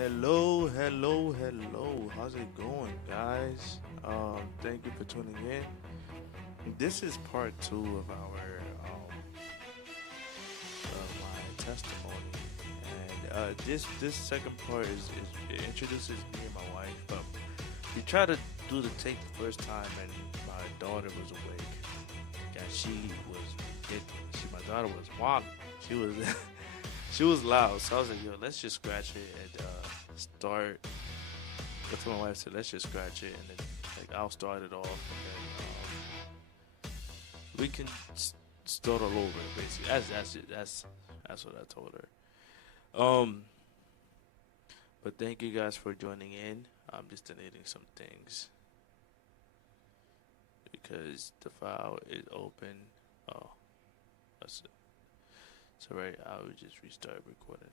Hello, hello, hello. How's it going, guys? Thank you for tuning in. This is part two of our of my testimony, and this second part is it introduces me and my wife. But we tried to do the take the first time, and my daughter was awake, and she was my daughter was wild. She was she was loud. So I was like, yo, let's just scratch it and start. I told my wife, said, let's just scratch it, and then like I'll start it off, and then we can start all over. Basically, that's what I told her. But thank you guys for joining in. I'm just deleting some things because the file is open. Oh, that's it. So right, I will just restart recording.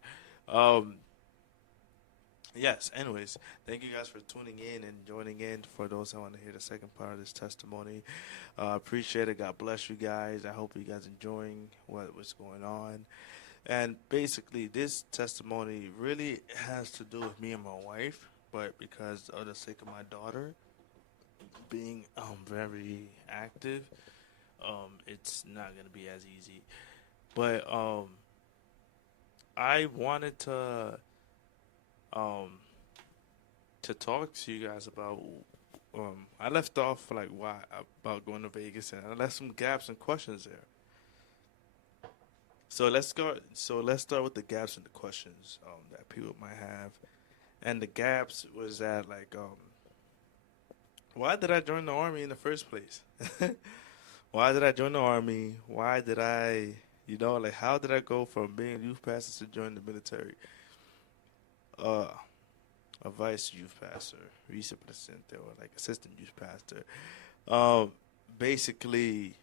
Um, Yes, anyways, thank you guys for tuning in and joining in. For those that want to hear the second part of this testimony, appreciate it. God bless you guys. I hope you guys enjoying what's going on. And basically, this testimony really has to do with me and my wife, but because of the sake of my daughter being very active, it's not gonna be as easy. But I wanted um to talk to you guys about. I left off like why about going to Vegas, and I left some gaps and questions there. So let's go. So let's start with the gaps and the questions that people might have. And the gaps was that like, why did I join the army in the first place? Why did I join the army? Why did I, like, how did I go from being a youth pastor to join the military? Uh, a vice youth pastor, vice presidente, or like assistant youth pastor. Um, Basically,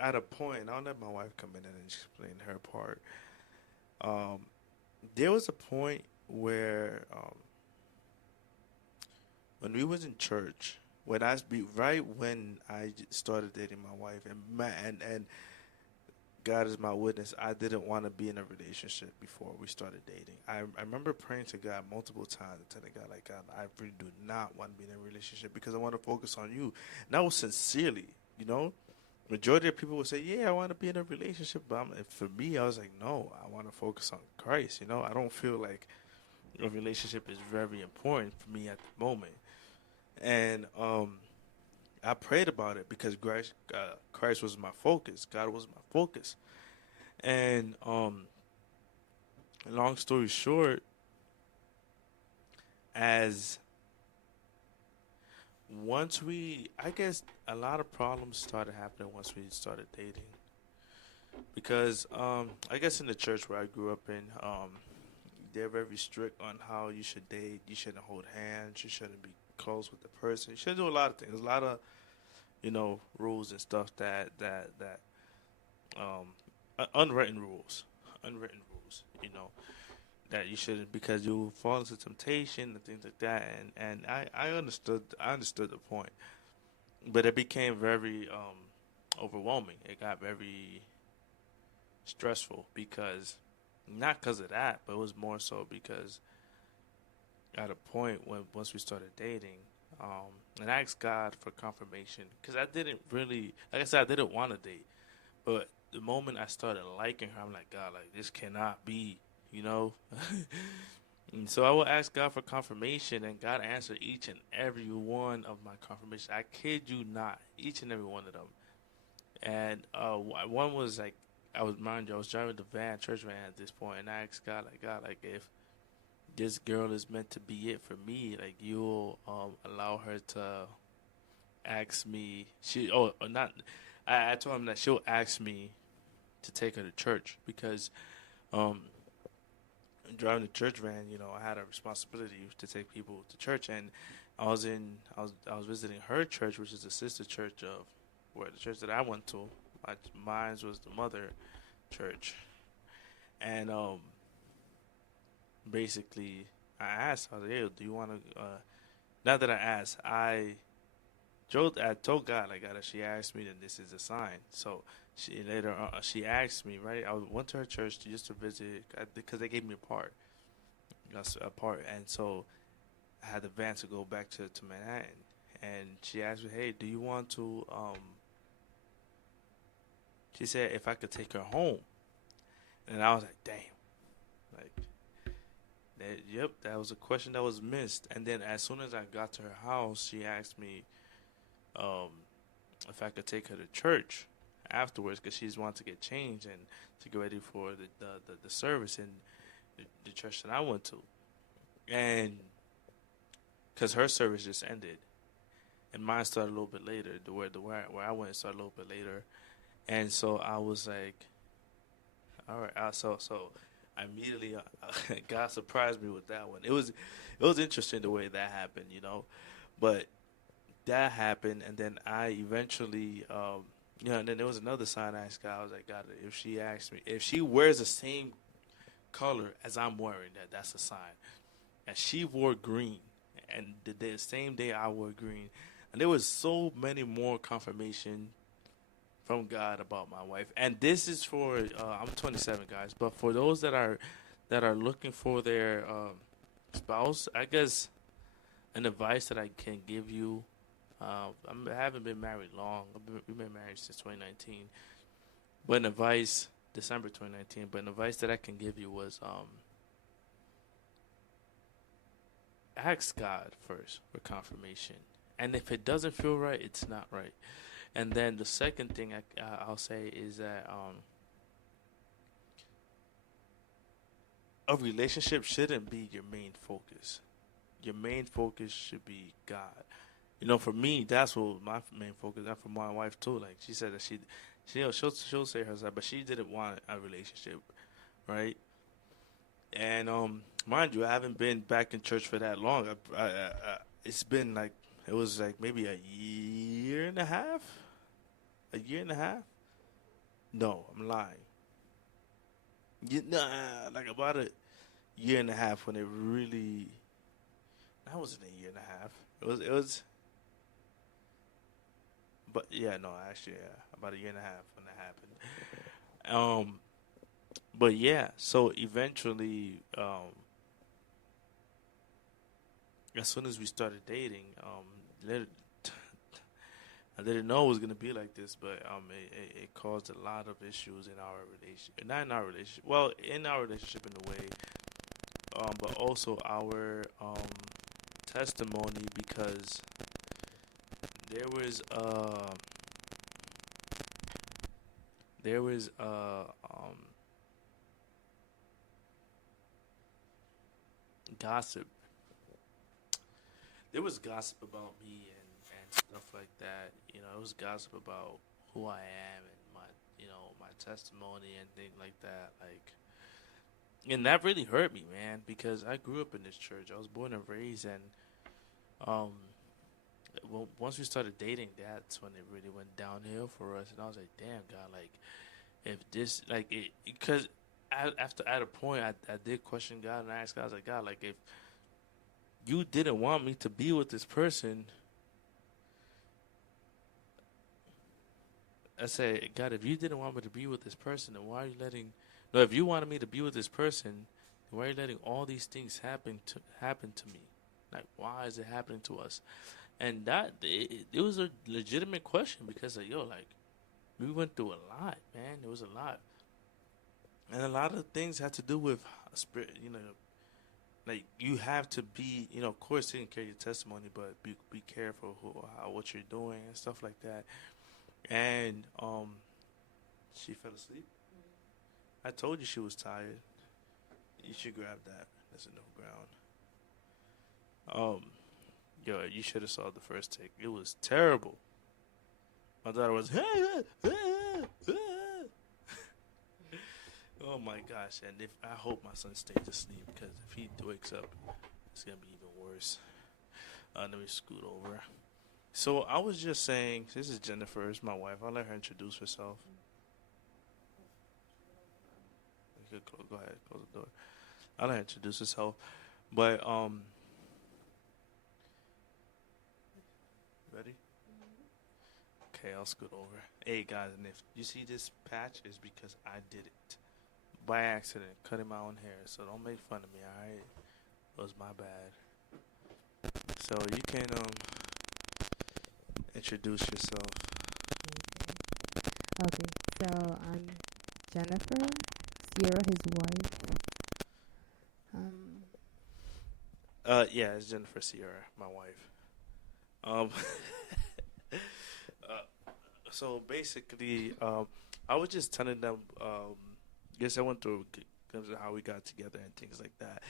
at a point, I'll let my wife come in and explain her part. Um, there was a point where when we was in church, right when started dating my wife, and God is my witness, I didn't want to be in a relationship before we started dating. I remember praying to God multiple times and telling God, like, God, I really do not want to be in a relationship because I want to focus on you. And that was sincerely, you know? Majority of people would say, yeah, I want to be in a relationship. But for me, I was like, no, I want to focus on Christ, I don't feel like a relationship is very important for me at the moment. And I prayed about it because Christ was my focus. God was my focus. And long story short, as I guess a lot of problems started happening once we started dating. Because I guess in the church where I grew up in, they're very strict on how you should date. You shouldn't hold hands. You shouldn't be close with the person. You shouldn't do a lot of things. A lot of rules and stuff that unwritten rules, unwritten rules. That you shouldn't because you fall into temptation and things like that. And I understood the point, but it became very overwhelming. It got very stressful because not because of that, but it was more so because at a point when once we started dating, and I asked God for confirmation because I didn't really, like I said, I didn't want to date, but the moment I started liking her, I'm like, God, like this cannot be, you know. And so I would ask God for confirmation, and God answered each and every one of my confirmations. I kid you not, each and every one of them. And one was like, I was driving the church van at this point, and I asked God, like, God, like if this girl is meant to be it for me, like you'll allow her to ask me. Not. I told him that she'll ask me to take her to church because um, driving the church van, I had a responsibility to take people to church, and I was visiting her church, which is the sister church of where the church that I went to. Mine was the mother church, and basically I asked, I was like, hey, do you want to? Not that I asked, I told God, like, God, if she asked me, then this is a sign. So she asked me, right? I went to her church just to visit because they gave me a part. us apart, and so I had the van to go back to Manhattan, and she asked me, "Hey, do you want to?" She said if I could take her home, and I was like, "Damn!" Like, yep, that was a question that was missed. And then as soon as I got to her house, she asked me um, if I could take her to church afterwards because she's wanted to get changed and to get ready for the service in the church that I went to, and because her service just ended and mine started a little bit later. Where I went started a little bit later, and so I was like, all right. So I immediately God surprised me with that one. It was interesting the way that happened, but that happened, and then I eventually, and then there was another sign I asked God. I was like, God, if she asks me, if she wears the same color as I'm wearing, that's a sign. And she wore green, and the same day I wore green, and there was so many more confirmation from God about my wife. And this is for I'm 27, guys, but for those that are looking for their spouse, I guess an advice that I can give you. I haven't been married long. We've been married since 2019. But an advice, December 2019. But an advice that I can give you was ask God first for confirmation. And if it doesn't feel right, it's not right. And then the second thing I'll say is that a relationship shouldn't be your main focus. Your main focus should be God. For me, that's what my main focus. And for my wife too. Like she said that she'll say her side, but she didn't want a relationship, right? And mind you, I haven't been back in church for that long. It's been like it was like maybe a year and a half. A year and a half? No, I'm lying. Like about a year and a half when it really. That wasn't a year and a half. It was. But yeah, no, actually, yeah, about a year and a half when that happened. But yeah, so eventually, as soon as we started dating, let, I didn't know it was gonna be like this, but it caused a lot of issues in our relationship. Not in our relationship. Well, in our relationship in a way, but also our testimony because there was uh there was gossip. There was gossip about me and stuff like that. It was gossip about who I am and my testimony and things like that. Like, and that really hurt me, man, because I grew up in this church. I was born and raised, and um, once we started dating, that's when it really went downhill for us. And I was like, damn, God, like, if this, like, it, because after at a point, I did question God and I asked God, I was like, God, like, if you didn't want me to be with this person, I said, God, if you didn't want me to be with this person, then why are you letting? No, if you wanted me to be with this person, then why are you letting all these things happen to me? Like, why is it happening to us? And that it was a legitimate question because like we went through a lot, man. It was a lot, and a lot of things had to do with spirit. Like you have to be, of course, taking care of your testimony, but be careful what you're doing and stuff like that. And she fell asleep. I told you she was tired. You should grab that. There's a new ground. Yo, you should have saw the first take. It was terrible. My daughter was, oh my gosh! And if I hope my son stays asleep because if he wakes up, it's gonna be even worse. Let me scoot over. So I was just saying, this is Jennifer, it's my wife. I'll let her introduce herself. You could go ahead, close the door. I'll let her introduce herself. But ready? Okay, I'll scoot over. Hey guys, and if you see this patch, it's because I did it by accident, cutting my own hair. So don't make fun of me, all right? Was my bad. So you can introduce yourself. Okay. Okay. So I'm Jennifer, Sierra, his wife. Um, Yeah, it's Jennifer Sierra, my wife. Um, so basically, I was just telling them. Guess I went through terms of how we got together and things like that,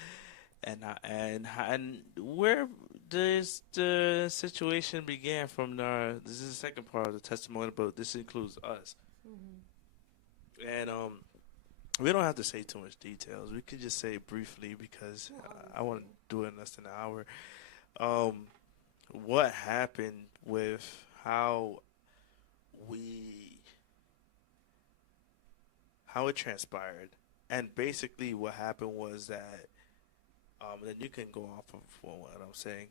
and where this the situation began from there. This is the second part of the testimony, but this includes us. mhm. And we don't have to say too much details. We could just say briefly because No, I want to understand. do it in less than an hour. Um, what happened with how we how it transpired, and basically what happened was that then you can go off of what I'm saying.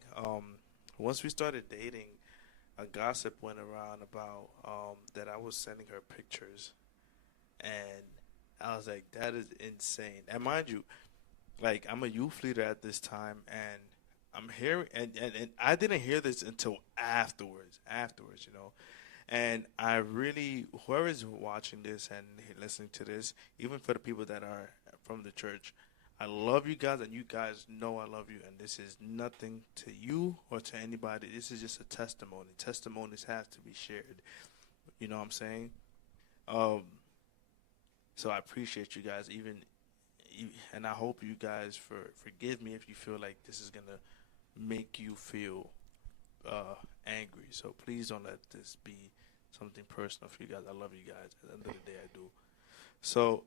Once we started dating, a gossip went around about that I was sending her pictures, and I was like, that is insane. And mind you, like I'm a youth leader at this time, and I'm hearing, and I didn't hear this until afterwards, you know. And I really, whoever's watching this and listening to this, even for the people that are from the church, I love you guys, and you guys know I love you. And this is nothing to you or to anybody. This is just a testimony. Testimonies have to be shared. You know what I'm saying? Um, so I appreciate you guys, and I hope you guys forgive me if you feel like this is gonna make you feel angry. So please don't let this be something personal for you guys. I love you guys. At the end of the day, I do. So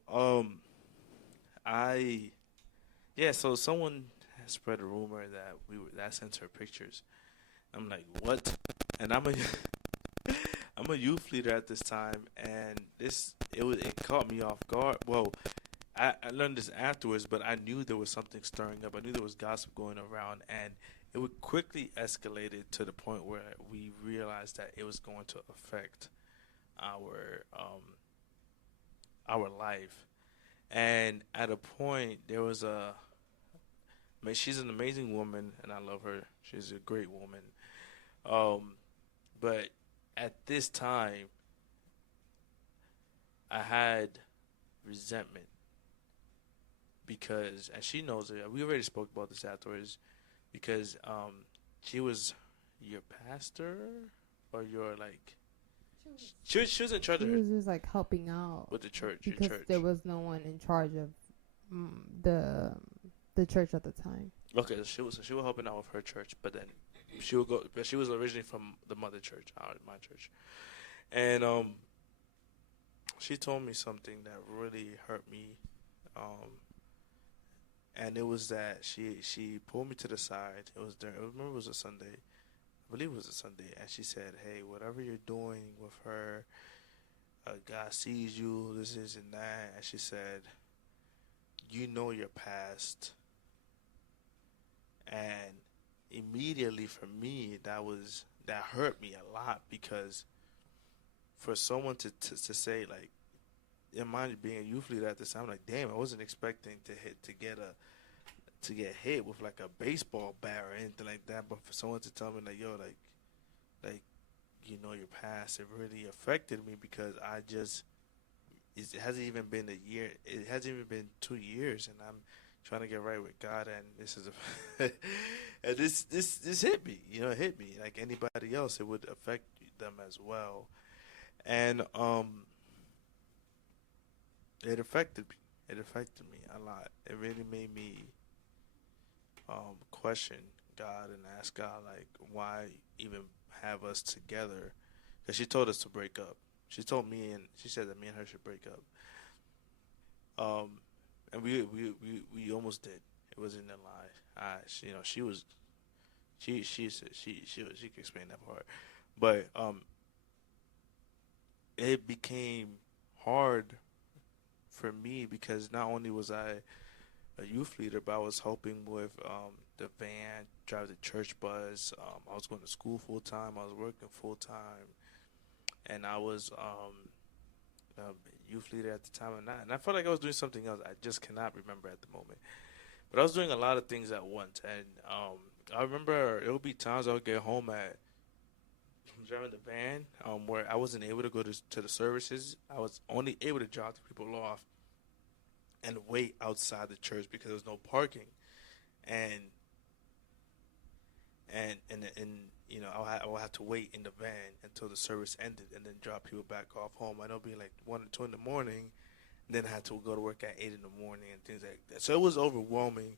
I yeah. So someone has spread a rumor that that sent her pictures. I'm like, what? And I'm a youth leader at this time, and it caught me off guard. Well, I learned this afterwards, but I knew there was something stirring up. I knew there was gossip going around, and it would quickly escalated to the point where we realized that it was going to affect our our life. And at a point, there was I mean, she's an amazing woman, and I love her. She's a great woman. Um, but at this time, I had resentment because, and she knows it. We already spoke about this afterwards because she was your pastor or your like she was in charge She of her was just like helping out with the church, your because there church. was no one in charge of mm, the the church at the time. Okay, so she was helping out with her church, but then she would go. But she was originally from the mother church, my church, and she told me something that really hurt me. Um, and it was that she pulled me to the side. It was there. I remember it was a Sunday. I believe it was a Sunday, and she said, "Hey, whatever you're doing with her, God sees you. This is and that." And she said, "You know your past." And immediately for me, that hurt me a lot because for someone to say like, in mind being a youth leader at this time, like, damn, I wasn't expecting to get hit with like a baseball bat or anything like that. But for someone to tell me like, yo, like you know your past, it really affected me because it hasn't even been a year. It hasn't even been 2 years, and I'm trying to get right with God, and this is and this hit me. You know, it hit me like anybody else. It would affect them as well, and it affected me. It affected me a lot. It really made me question God and ask God like why even have us together? Because she told us to break up. She said that me and her should break up. Um, and we almost did. It wasn't a lie. You know, she could explain that part, but it became hard for me because not only was I a youth leader, but I was helping with the van, drive the church bus. I was going to school full time. I was working full time, and I was youth leader at the time. And I felt like I was doing something else. I just cannot remember at the moment. But I was doing a lot of things at once, and I remember it would be times I would get home at driving the van, where I wasn't able to go to the services. I was only able to drop the people off and wait outside the church because there was no parking, and and I would have to wait in the van until the service ended and then drop people back off home. I know being like 1 or 2 in the morning, and then I had to go to work at 8 in the morning and things like that. So it was overwhelming.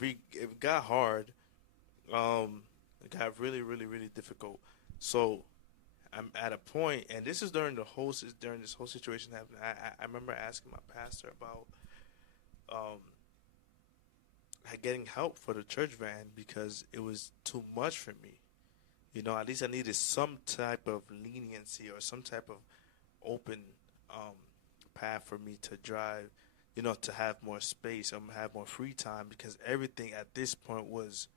It got hard. It got really, really, really difficult. So I'm at a point, and this is during this whole situation happening. I remember asking my pastor about um, getting help for the church van because it was too much for me. At least I needed some type of leniency or some type of open um, path for me to drive. To have more space, have more free time because everything at this point was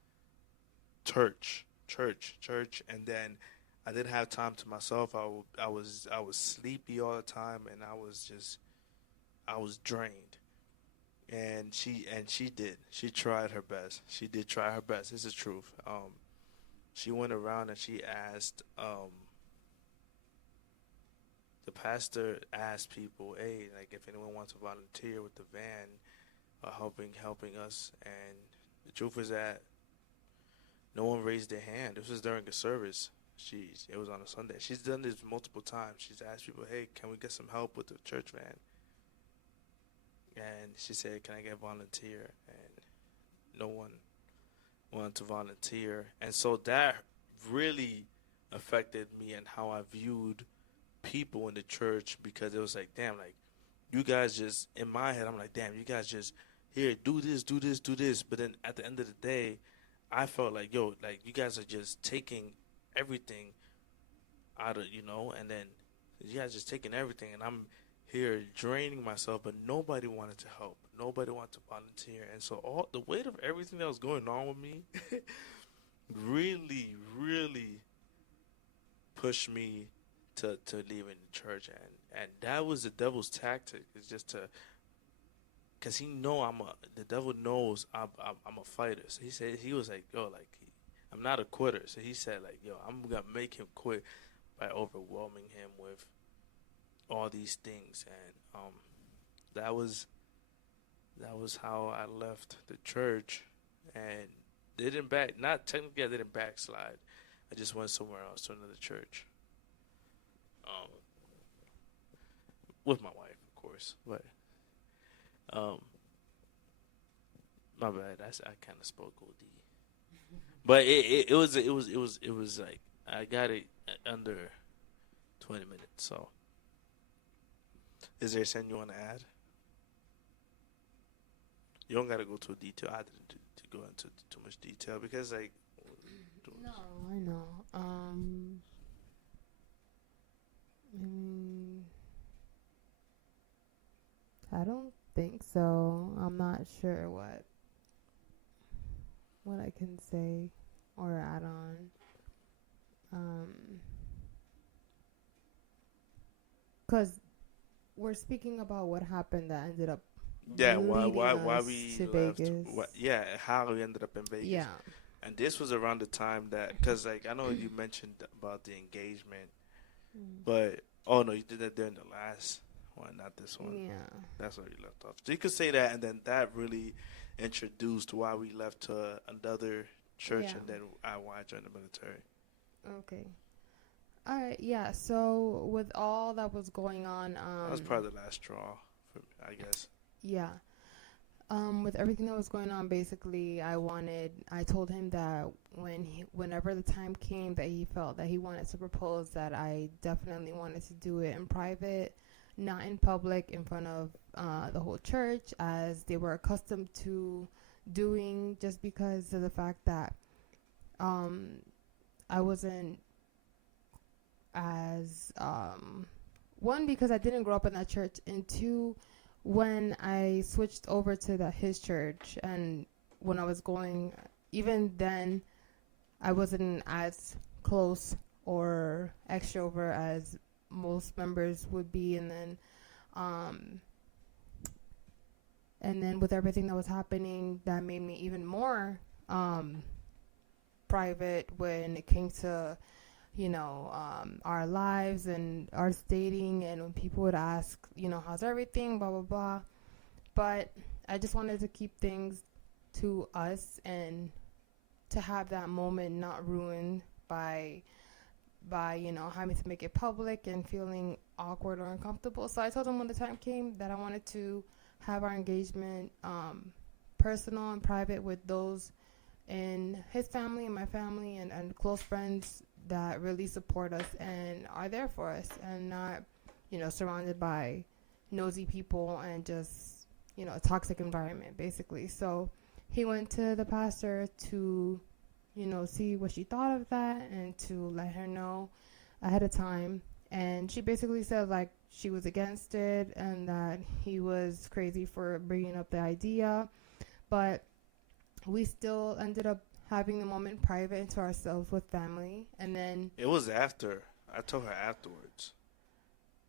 church, church, church, and then I didn't have time to myself. I was sleepy all the time, and I was drained. And she tried her best. She did try her best. This is the truth. She went around and she asked the pastor asked people, hey, like if anyone wants to volunteer with the van, helping us. And the truth is that no one raised their hand. This was during a service. It was on a Sunday. She's done this multiple times. She's asked people, "Hey, can we get some help with the church van?" And she said, "Can I get a volunteer?" And no one wanted to volunteer. And so that really affected me and how I viewed people in the church because it was like, damn, like you guys just in my head, I'm like, damn, you guys just here do this, do this, do this. But then at the end of the day, I felt like, yo, like you guys are just taking everything out of, and then you guys just taking everything, and I'm here draining myself, but nobody wanted to help. Nobody wanted to volunteer. And so all the weight of everything that was going on with me really, really pushed me to leaving the church. And that was the devil's tactic, is just to, because the devil knows I'm a fighter. So he was like, yo, like, I'm not a quitter. So he said, like, yo, I'm going to make him quit by overwhelming him with all these things. And that was how I left the church. And not technically I didn't backslide. I just went somewhere else to another church. Um, with my wife, of course. But, um, my bad. I kind of spoke OD. But it was like I got it under 20 minutes. So, is there something you want to add? You don't gotta go too detail. I didn't to go into too much detail because like. No, I know. Mm, I don't think so. I'm not sure what I can say or add on. Um, cause we're speaking about what happened that ended up Yeah, leading why us we to left? Vegas. Yeah, how we ended up in Vegas. Yeah. And this was around the time that, because like I know you mentioned about the engagement, Mm. but oh no, you did that during the last one, not this one. Yeah. That's where you left off. So you could say that, and then that really introduced why we left to another church, Yeah. and then why I joined the military. Okay. All right. Yeah. So with all that was going on, That was probably the last straw for me, I guess. yeah. With everything that was going on, basically, I told him that whenever the time came that he felt that he wanted to propose, that I definitely wanted to do it in private, not in public, in front of the whole church, as they were accustomed to doing, just because of the fact that um, I wasn't as one, because I didn't grow up in that church, and two, when I switched over to his church, and when I was going, even then, I wasn't as close or extrovert as most members would be, and then, um, And then with everything that was happening, that made me even more private when it came to, our lives and our dating. And when people would ask, how's everything, blah, blah, blah. But I just wanted to keep things to us and to have that moment not ruined by having to make it public and feeling awkward or uncomfortable. So I told him when the time came that I wanted to have our engagement personal and private with those in his family and my family and close friends that really support us and are there for us, and not surrounded by nosy people and just a toxic environment basically. So he went to the pastor to see what she thought of that and to let her know ahead of time. And she basically said like she was against it and that he was crazy for bringing up the idea. But we still ended up having the moment private to ourselves with family. And then It was after. I told her afterwards.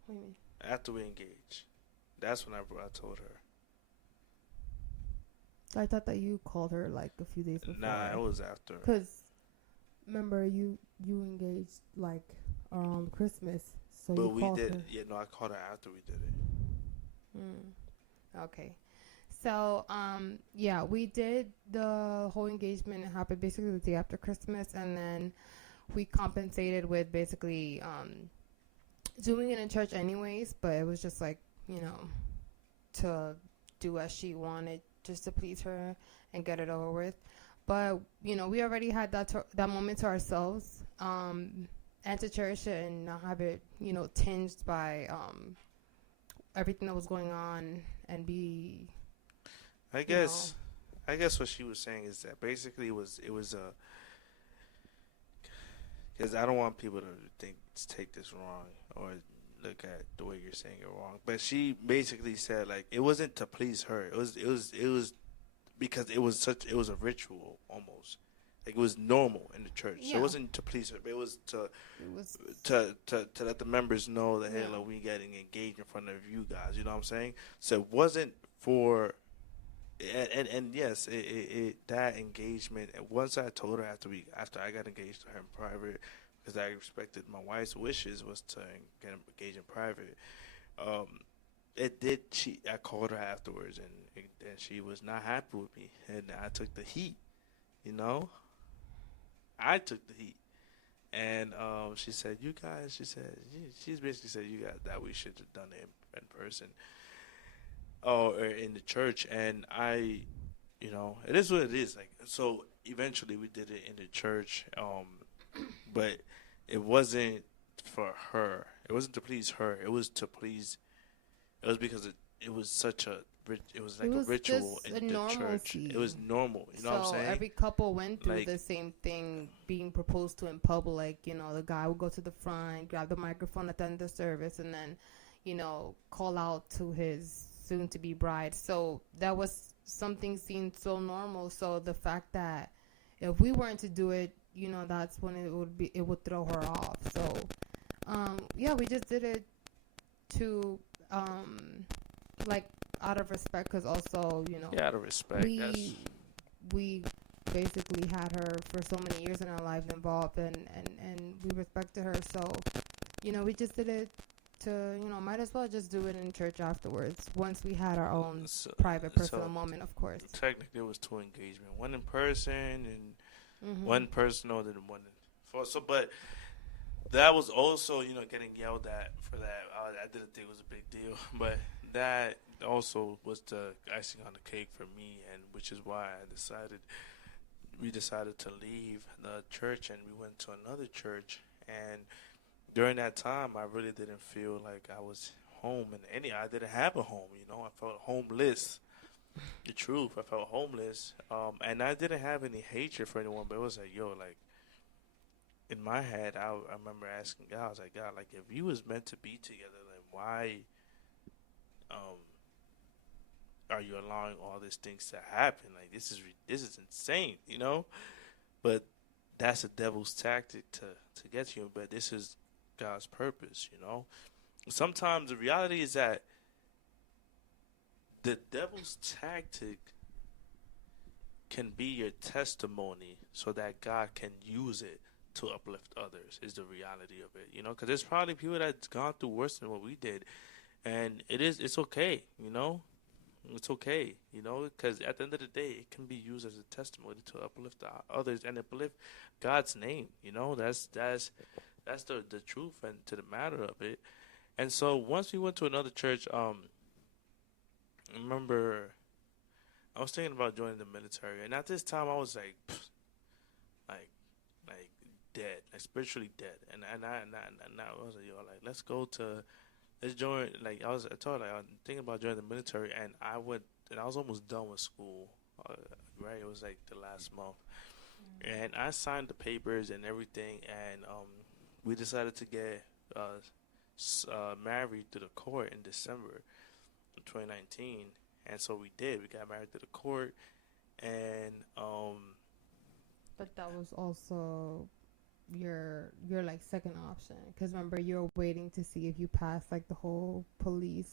what do you mean? After we engaged. That's when I told her. I thought that you called her like a few days before. Nah, it was after. Cause remember you engaged like around Christmas, so But you we called did. her. Yeah, no, I called her after we did it. Okay. So, yeah, we did the whole engagement. It happened basically the day after Christmas, and then we compensated with basically doing it in church anyways, but it was just like, to do as she wanted, just to please her and get it over with. But, we already had that moment to ourselves, and to cherish it and not have it, tinged by everything that was going on and be I guess what she was saying is that basically it was a, because I don't want people to take this wrong or look at the way you're saying it wrong. But she basically said like it wasn't to please her. It was because it was a ritual almost. Like it was normal in the church. So Yeah. it wasn't to please her, but it was it was to let the members know that hey, look, we getting engaged in front of you guys. You know what I'm saying? So it wasn't for. And yes, it that engagement. Once I told her after I got engaged to her in private, because I respected my wife's wishes was to get engaged in private. It did. I called her afterwards, and she was not happy with me, and I took the heat. You know, I took the heat, and she said, "You guys," she's basically said, "You guys that we should have done it in person." Or in the church, and it is what it is. Like, so eventually we did it in the church, but it wasn't for her. It wasn't to please her. It was to please. It was because it was such a. It was like it was a ritual just in a the church. normalcy. It was normal. You know what I'm So saying? every couple went through Like- the same thing, being proposed to in public. The guy would go to the front, grab the microphone at the end of the service, and then, call out to his soon-to-be bride. So that was something seen so normal. So the fact that if we weren't to do it, that's when it would throw her off. So, yeah, we just did it to, like, out of respect, because also, Yeah, out of respect. we basically had her for so many years in our lives involved, and we respected her. So, we just did it to, might as well just do it in church afterwards once we had our own private personal moment, of course. Technically, it was two engagements: one in person and Mm-hmm. one personal, then one in. So, but that was also, getting yelled at for that. I didn't think it was a big deal, but that also was the icing on the cake for me, and which is why we decided to leave the church and we went to another church. And during that time, I really didn't feel like I was home I didn't have a home. I felt homeless. The truth, I felt homeless, and I didn't have any hatred for anyone, but it was like, like, in my head, I remember asking God, I was like, God, like, if you was meant to be together, then why, are you allowing all these things to happen? Like, this is insane, But that's the devil's tactic to get you. But this is God's purpose, Sometimes the reality is that the devil's tactic can be your testimony so that God can use it to uplift others is the reality of it, because there's probably people that's gone through worse than what we did, and it's okay, it's okay, because at the end of the day, it can be used as a testimony to uplift others and uplift God's name, that's the truth and to the matter of it. And so once we went to another church, I remember I was thinking about joining the military, and at this time I was like, like, like dead, like spiritually dead, and I was like, yo, like let's join. Like I told her, like, I was thinking about joining the military, and I went, and I was almost done with school, right? It was like the last month, and I signed the papers and everything, and we decided to get married to the court in December of 2019, and so we did. We got married to the court, and But that was also your like second option, because remember you were waiting to see if you passed like the whole police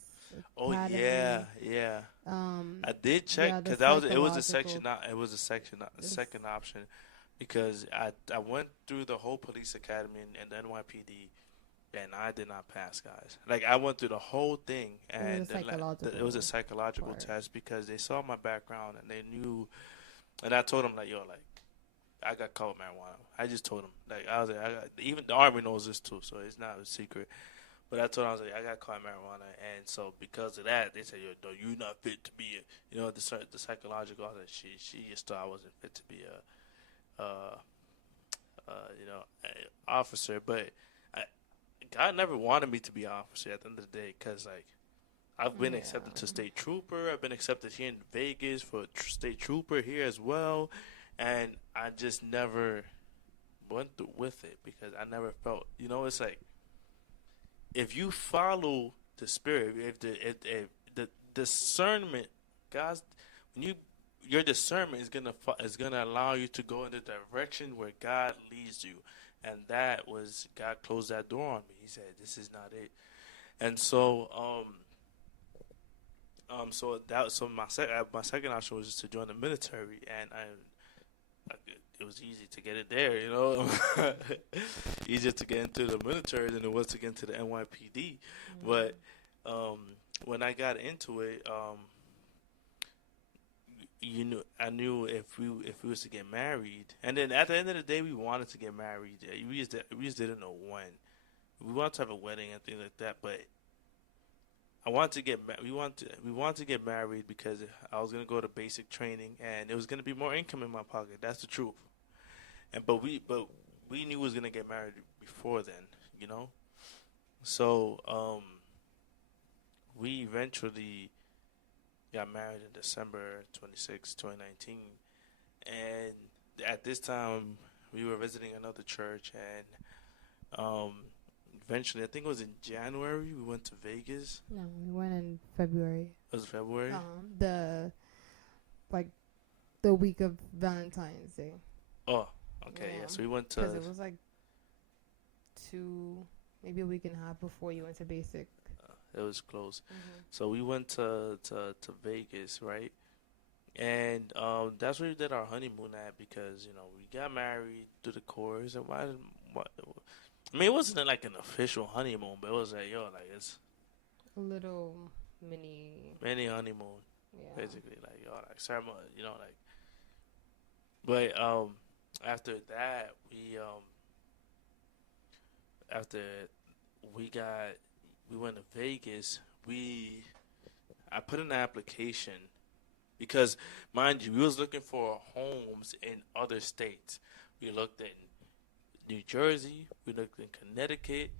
oh yeah, academy. yeah. Um, I did check yeah, the because that was it was a psychological. section it was a section a This, second option because I went through the whole police academy and the NYPD and I did not pass, guys. Like I went through the whole thing it was a and it was a psychological psychological part. test because they saw my background and they knew, and I told them like, yo, like I got caught with marijuana. I just told them like I was like even the army knows this too, so it's not a secret. But I told him, I was like, I got caught marijuana, and so because of that, they said, yo, no, you're not fit to be the psychological. I was like, she just thought I wasn't fit to be uh, officer. But I, God never wanted me to be an officer at the end of the day, because like I've been accepted to Yeah. state trooper. I've been accepted here in Vegas for state trooper here as well, and I just never went through with it because I never felt, it's like if you follow the spirit, if the discernment, God's when you your discernment is gonna allow you to go in the direction where God leads you, and that was God closed that door on me. He said, "This is not it," and so my second option was just to join the military, and it was easy to get it there, easier to get into the military than it was to get into the NYPD. But um, when I got into it, I knew if we was to get married, and then at the end of the day, we wanted to get married. We just didn't know when. We wanted to have a wedding and things like that, but I wanted to we wanted to get married because I was gonna go to basic training, and it was gonna be more income in my pocket. That's the truth. But we knew we was gonna get married before then, you know. So we eventually got married in December 26, 2019, and at this time we were visiting another church, and eventually I think it was in January we went to Vegas. No, we went in February. It was February. The like the week of Valentine's Day. Oh, okay, yeah. Yeah, So we went because to. it was like maybe a week and a half before you went to basic. It was close. Mhm. So we went to Vegas, right? And that's where we did our honeymoon at because we got married through the course. And why, I mean, it wasn't like an official honeymoon, but it was like like it's A little mini. mini honeymoon Yeah. basically, like like ceremony, like. But after that after we got we went to Vegas, I put in an application because, mind you, we was looking for homes in other states. We looked in New Jersey, we looked in Connecticut,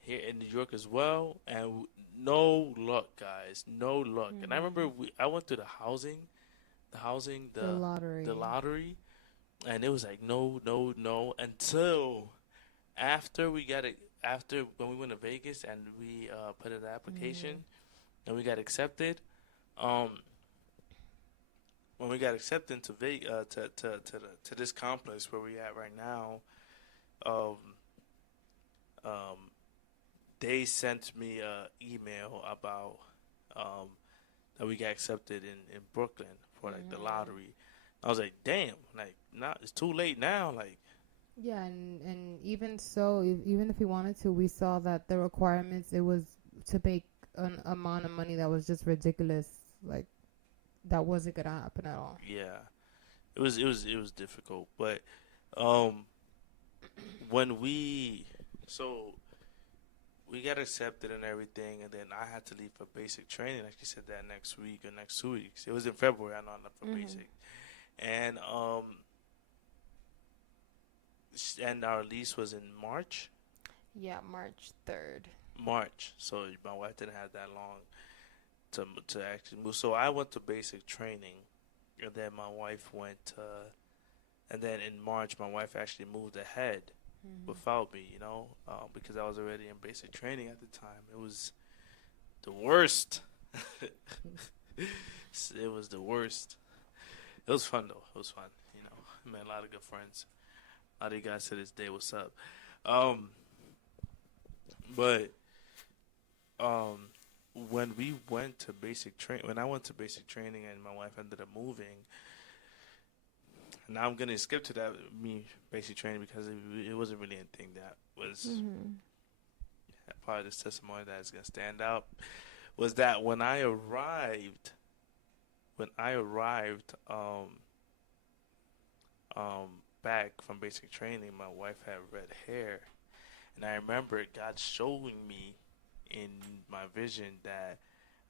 here in New York as well, and no luck, guys, no luck. And I remember I went to the housing, The lottery. the lottery, and it was like no, no, no until after we got it. After when we went to Vegas and we put in the application and we got accepted, um, when we got accepted to to this complex where we at right now, um, um, they sent me a email about that we got accepted in Brooklyn for like the Mm-hmm. lottery. I was like, damn, like not it's too late now. Like, Yeah, and even so, even if we wanted to, we saw that the requirements it was to make an amount of money that was just ridiculous. Like that wasn't gonna happen at all. yeah, it was difficult. But um, when so we got accepted and everything, and then I had to leave for basic training. Like you said, that next week or next 2 weeks. It was in February. I know I left for Mhm. basic, and and our lease was in March. Yeah, March 3rd. March. So my wife didn't have that long to actually move. So I went to basic training, and then my wife went. And then in March, my wife actually moved ahead Mhm. without me. Because I was already in basic training at the time. It was the worst. It was the worst. It was fun though. It was fun. I met a lot of good friends. A lot of you guys to this day, what's up? Um, but um, when I went to basic training, and my wife ended up moving. Now I'm gonna skip to that me basic training because it wasn't really anything that was Mhm. part of this testimony that's gonna stand out. Was that when I arrived back from basic training, my wife had red hair, and I remember God showing me in my vision that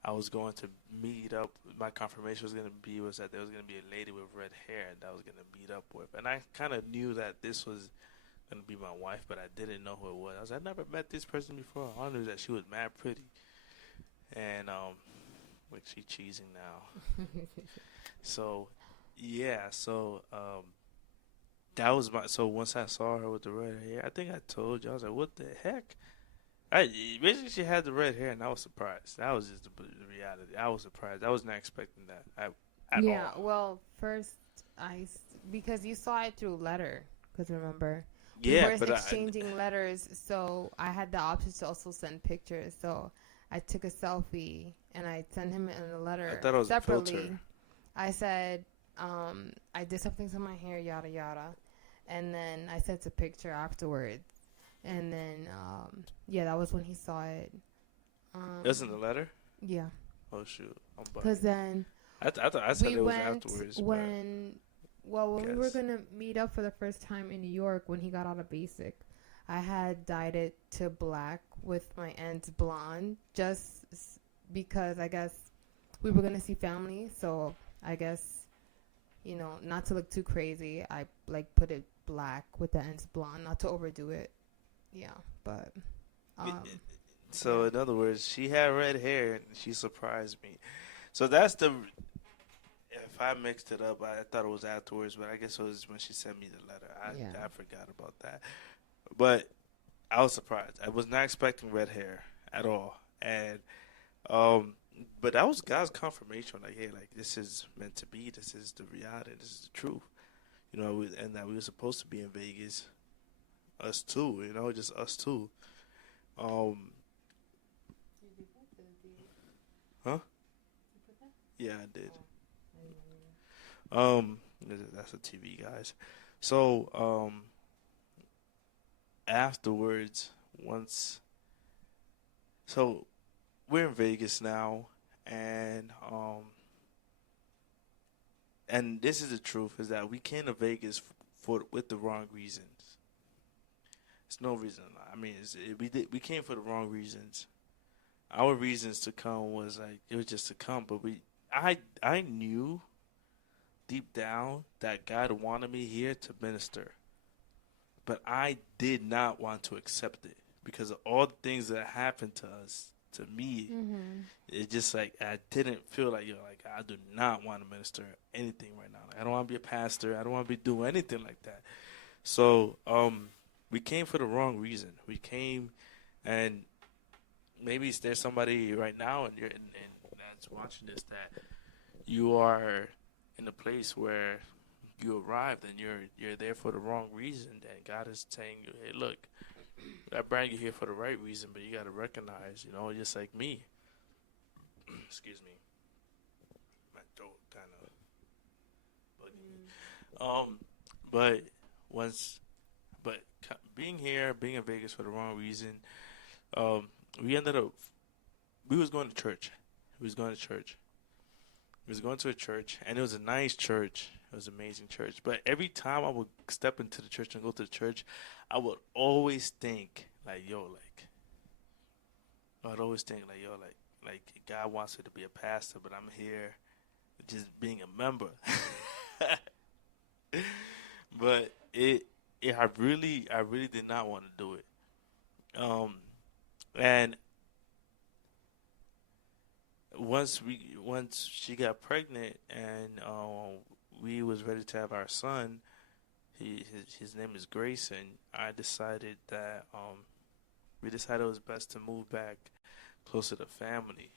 I was going to meet up. My confirmation was that there was gonna be a lady with red hair that I was gonna meet up with, and I kind of knew that this was gonna be my wife, but I didn't know who it was. I never met this person before. I knew that she was mad pretty, and like she cheesing now. So yeah, that was my. So once I saw her with the red hair, I think I told you I was like, "What the heck?" I Basically she had the red hair, and I was surprised. That was just the reality. I was surprised. I was not expecting that at Yeah, all. well, first because you saw it through letter. Because remember, we Yeah, were but exchanging letters, so I had the option to also send pictures. So I took a selfie and I sent him in a I letter thought it was a filter. separately. I said, I did something to my hair, yada yada, and then I sent a picture afterwards. And then, yeah, that was when he saw it. Isn't the Um, letter? yeah, Oh shoot, I'm because bugging. then I said we it was went afterwards, but when well when we were guess. gonna meet up for the first time in New York when he got out of basic. I had dyed it to black with my ends blonde because I guess we were gonna see family, so I guess not to look too crazy. I like put it black with the ends blonde, not to overdo it. Yeah, but um So yeah. in other words, she had red hair and she surprised me. So that's the. If I mixed it up, I thought it was afterwards, but I guess it was when she sent me the letter. Yeah. I forgot about that. But I was surprised. I was not expecting red hair at all, and um, but that was God's confirmation. Like, hey, like this is meant to be. This is the reality. This is the truth. And that we were supposed to be in Vegas. Us too. Just us two. Um, huh? Yeah, I did. That's a TV, guys. So, afterwards, once, so we're in Vegas now, and this is the truth: is that we came to Vegas for with the wrong reasons. It's no reason. I mean, we came for the wrong reasons. Our reasons to come was like it was just to come, but I knew deep down that God wanted me here to minister, but I did not want to accept it because of all the things that happened to us. To me, Mhm. it just like I didn't feel like like I do not want to minister anything right now. Like, I don't want to be a pastor. I don't want to be doing anything like that. So we came for the wrong reason. We came, and maybe there's somebody right now and that's watching this that you are in a place where you arrived and you're there for the wrong reason. And God is saying, hey, look, I brought you here for the right reason, but you got to recognize, just like me. Excuse me. Um, but once, but being here, being in Vegas for the wrong reason, um, we ended up, we was going to church. We was going to church. We was going to a church, and it was a nice church. It was an amazing church. But every time I would step into the church and go to the church, I would always think like, yo, like I'd always think like, yo, like God wants me to be a pastor, but I'm here just being a member. But I really did not want to do it. Um, and once she got pregnant and we was ready to have our son, his name is Grayson. I decided that we decided it was best to move back closer to family.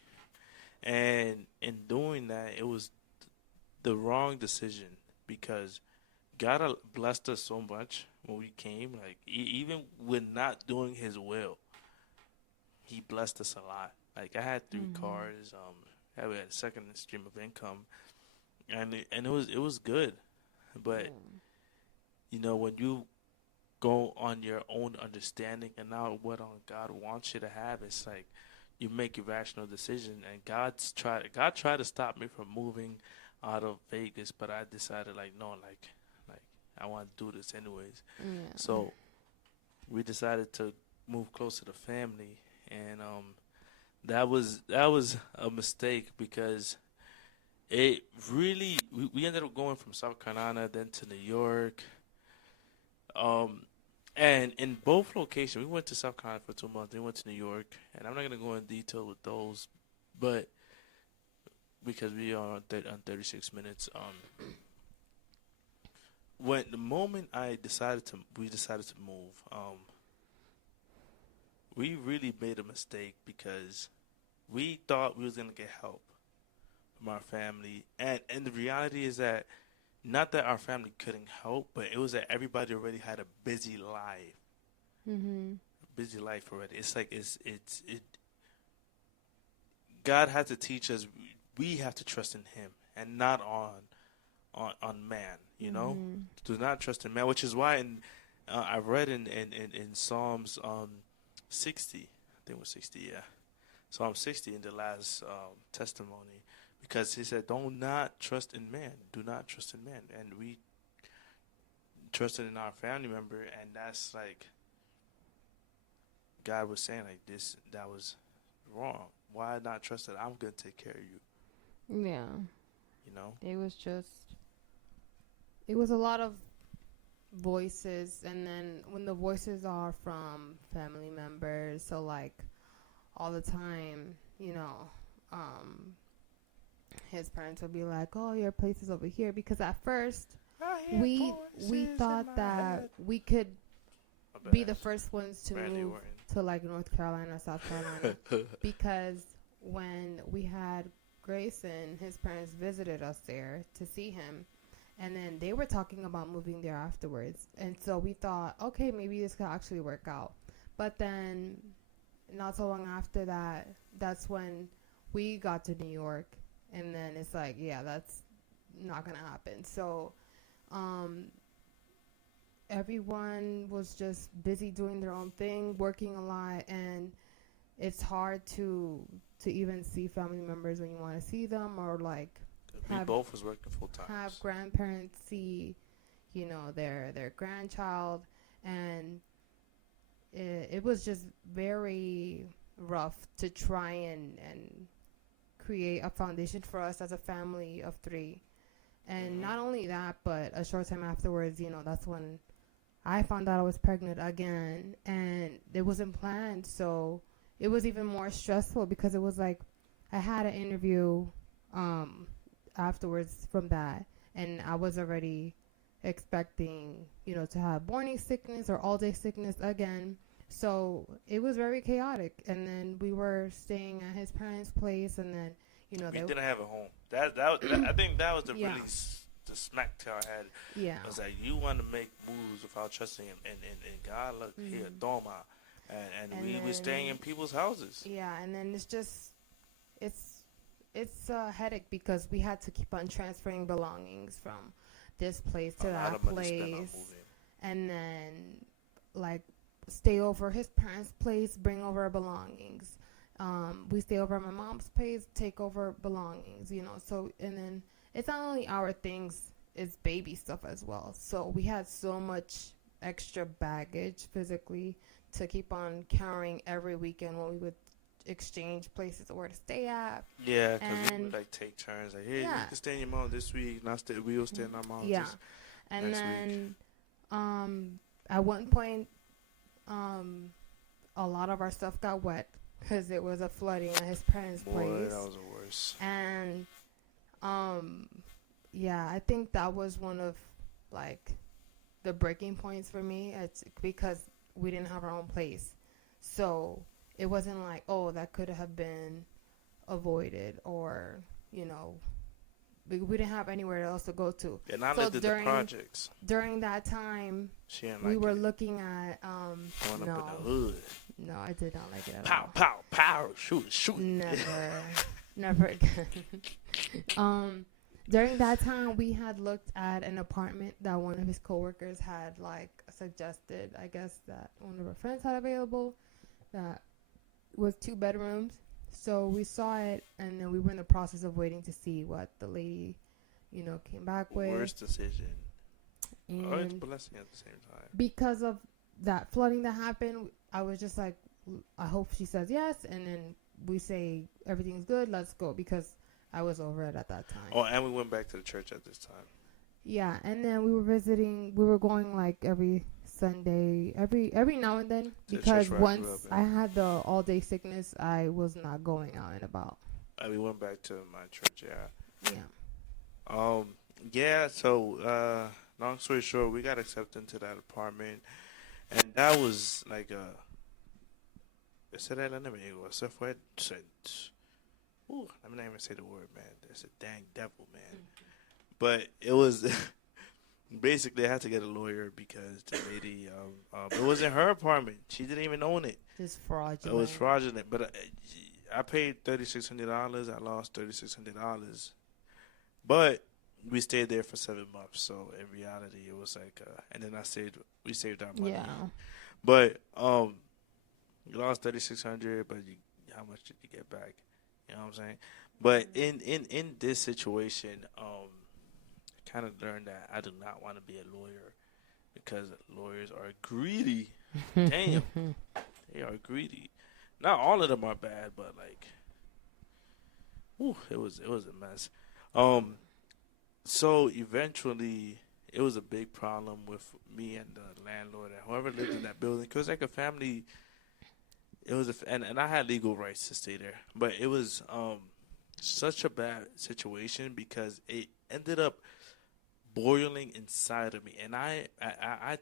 And in doing that, it was the wrong decision because God blessed us so much when we came. Like even with not doing His will, He blessed us a lot. Like I had three Mhm. cars. I had a second stream of income, and it was good. But Yeah. when you go on your own understanding and not what on God wants you to have, it's like you make a rational decision. And God tried to stop me from moving out of Vegas, but I decided like no, like I want to do this anyways. Yeah. So we decided to move closer to family, and that was a mistake because it really we ended up going from South Carolina then to New York. Um, and in both locations, we went to South Carolina for 2 months. We went to New York, and I'm not gonna go in detail with those, but because we are on 36 minutes. When the moment we decided to move, we really made a mistake because we thought we was gonna get help from our family, and the reality is that not that our family couldn't help, but it was that everybody already had a Mhm. busy life already. It's like it. God had to teach us we have to trust in Him and not on man. Mhm. Do not trust in man, which is why I read in Psalms 60, I think it was 60, yeah, Psalm 60 in the last testimony, because he said, "Do not trust in man. Do not trust in man," and we trusted in our family member, and that's like God was saying like this that was wrong. Why not trust that I'm gonna take care of you? Yeah. You know. It was just. It was a lot of voices, and then when the voices are from family members, so like all the time, um, his parents would be like, "Oh, your place is over here," because at first I hear we voices in thought my that head. we could My be bad. the first ones to Randy move Orton. to like North Carolina, South Carolina, because when we had Grayson, his parents visited us there to see him, and then they were talking about moving there afterwards. And so we thought, okay, maybe this could actually work out. But then, not so long after that, that's when we got to New York, and then it's like, yeah, that's not gonna happen. So, um, everyone was just busy doing their own thing, working a lot, and it's hard to even see family members when you want to see them, or like We have both was working full have times. grandparents see, their grandchild. And it was just very rough to try and create a foundation for us as a family of three. And Hmm. not only that, but a short time afterwards, that's when I found out I was pregnant again, and it wasn't planned. So it was even more stressful because it was like I had an interview um, afterwards from that, and I was already expecting, to have morning sickness or all day sickness again. So it was very chaotic. And then we were staying at his parents' place, and then, We they, didn't have a home. That I think that was the yeah, really the smack to our head. yeah. Was like you want to make moves without trusting him, and God look here, Mm. Toma, and And we were staying in then, people's houses. yeah, and then it's it's a headache because we had to keep on transferring belongings from this place to A lot that of money spent on place, moving. and then like stay over his parents' place, bring over our belongings. We stay over at my mom's place, take over belongings, you know. So and then it's not only our things, it's baby stuff as well. So we had so much extra baggage physically to keep on carrying every weekend when we would exchange places where to stay at. Yeah, because we would And like take turns. Like, hey, you yeah, can stay in your mom this week. Not stay. We will stay in our mom yeah. this And next week. then um, at one point, um, a lot of our stuff got wet because it was a flooding at his parents' Boy, place. that was the worst. And um, yeah, I think that was one of like the breaking points for me. It's because we didn't have our own place, so it wasn't like, oh, that could have been avoided, or you know, we didn't have anywhere else to go to. And I So lived at the projects. during that time, She didn't we like were it. looking at Going no, up in the hood. no, I did not like it at Pow, all. pow, pow. Shoot, shoot. Never, never again. During that time, we had looked at an apartment that one of his coworkers had like suggested. I guess that one of our friends had available. That was 2 bedrooms. So we saw it, and then we were in the process of waiting to see what the lady, you know, came back with. Worst decision. Oh, it's a And blessing at the same time. because of that flooding that happened, I was just like, I hope she says yes, and then we say everything's good, let's go, because I was over it at that time. Oh, and we went back to the church at this time. Yeah, and then we were going like every Sunday, every now and then, To the because church where I grew once up I in. had the all day sickness, I was not going out and about. And we went back to my church, yeah. Yeah. Yeah, so, long story short, we got accepted into that apartment. And that was like ese era el enemigo. Ese fue. I'm not even say the word, man. That's a dang devil, man. But it was basically I had to get a lawyer because the lady, it wasn't her apartment. She didn't even own it. Just fraudulent. It was fraudulent. But I paid $3,600. I lost $3,600. But we stayed there for 7 months. So in reality, it was like, and then we saved our money. Yeah. But you lost $3,600. But how much did you get back? You know what I'm saying? But in this situation, I kind of learned that I do not want to be a lawyer because lawyers are greedy. Damn, they are greedy. Not all of them are bad, but like, it was a mess. So eventually, it was a big problem with me and the landlord and whoever lived in that building. Cause like a family, it was and I had legal rights to stay there, but it was such a bad situation because it ended up boiling inside of me. And I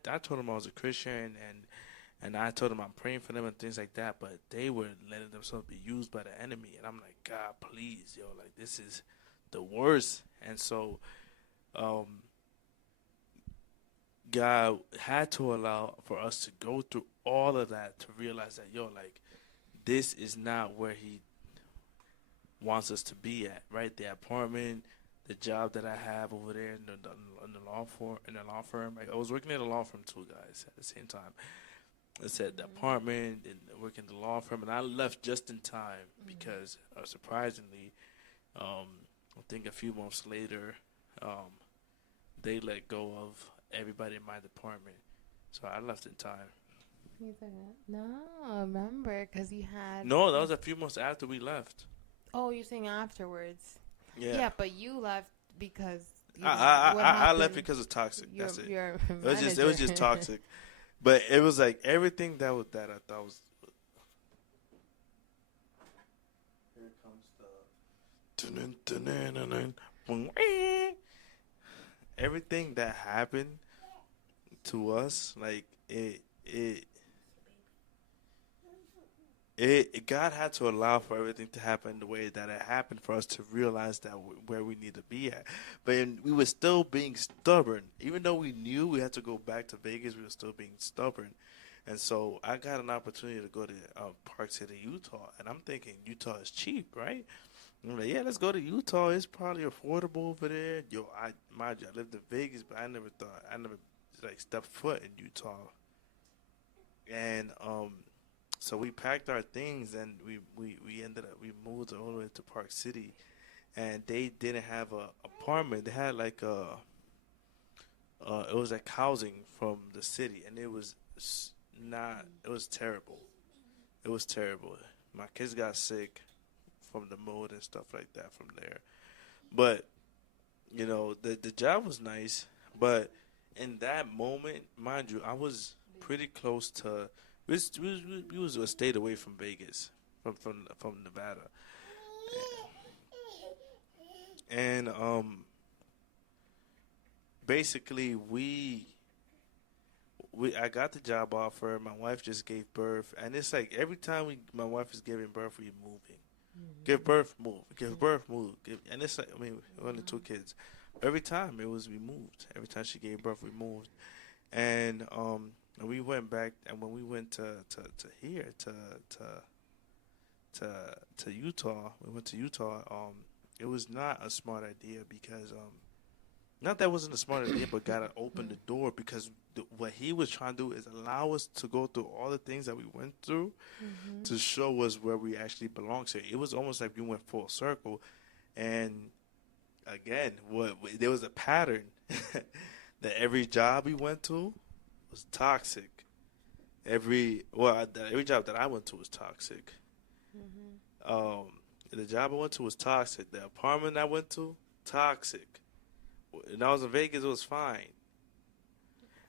told them I was a Christian and I told them I'm praying for them and things like that, but they were letting themselves be used by the enemy. And I'm like, God, please, yo, like this is the worst. And so, God had to allow for us to go through all of that to realize that, yo, like, this is not where He wants us to be at, right? The apartment, the job that I have over there in the law firm. Like, I was working at a law firm too, guys, at the same time. I said the apartment and working at the law firm, and I left just in time because, surprisingly, I think a few months later, they let go of everybody in my department. So I left in time. No, remember, because you had. No, that was a few months after we left. Oh, you're saying afterwards. Yeah. Yeah, but you left because. I left because it's toxic. That's it. It was just toxic. But it was like everything that I thought was. Here comes the. Everything that happened to us, like God had to allow for everything to happen the way that it happened for us to realize that where we need to be at. But we were still being stubborn. Even though we knew we had to go back to Vegas, we were still being stubborn. And so I got an opportunity to go to Park City, Utah. And I'm thinking Utah is cheap, right? I'm like, yeah, let's go to Utah. It's probably affordable over there. Yo, I mind you, I lived in Vegas, but I never like stepped foot in Utah. And so we packed our things and we ended up we moved all the way to Park City, and they didn't have a apartment. They had like a it was like housing from the city, and it was not. It was terrible. It was terrible. My kids got sick from the mold and stuff like that from there. But the job was nice, but in that moment, mind you, I was pretty close to. We was a state away from Vegas, from Nevada, and basically we I got the job offer. My wife just gave birth, and it's like every time my wife is giving birth, we moving. Give birth, move. Give birth, move. And it's like, I mean, we only two kids. Every time it was we moved. Every time she gave birth, we moved. And we went back, and when we went to here to Utah, we went to Utah. It was not a smart idea because not that it wasn't a smart idea, but gotta open the door because what he was trying to do is allow us to go through all the things that we went through to show us where we actually belong. So it was almost like we went full circle. And again, there was a pattern that every job we went to was toxic. Every job that I went to was toxic. Um, the job I went to was toxic. The apartment I went to, toxic. When I was in Vegas, it was fine.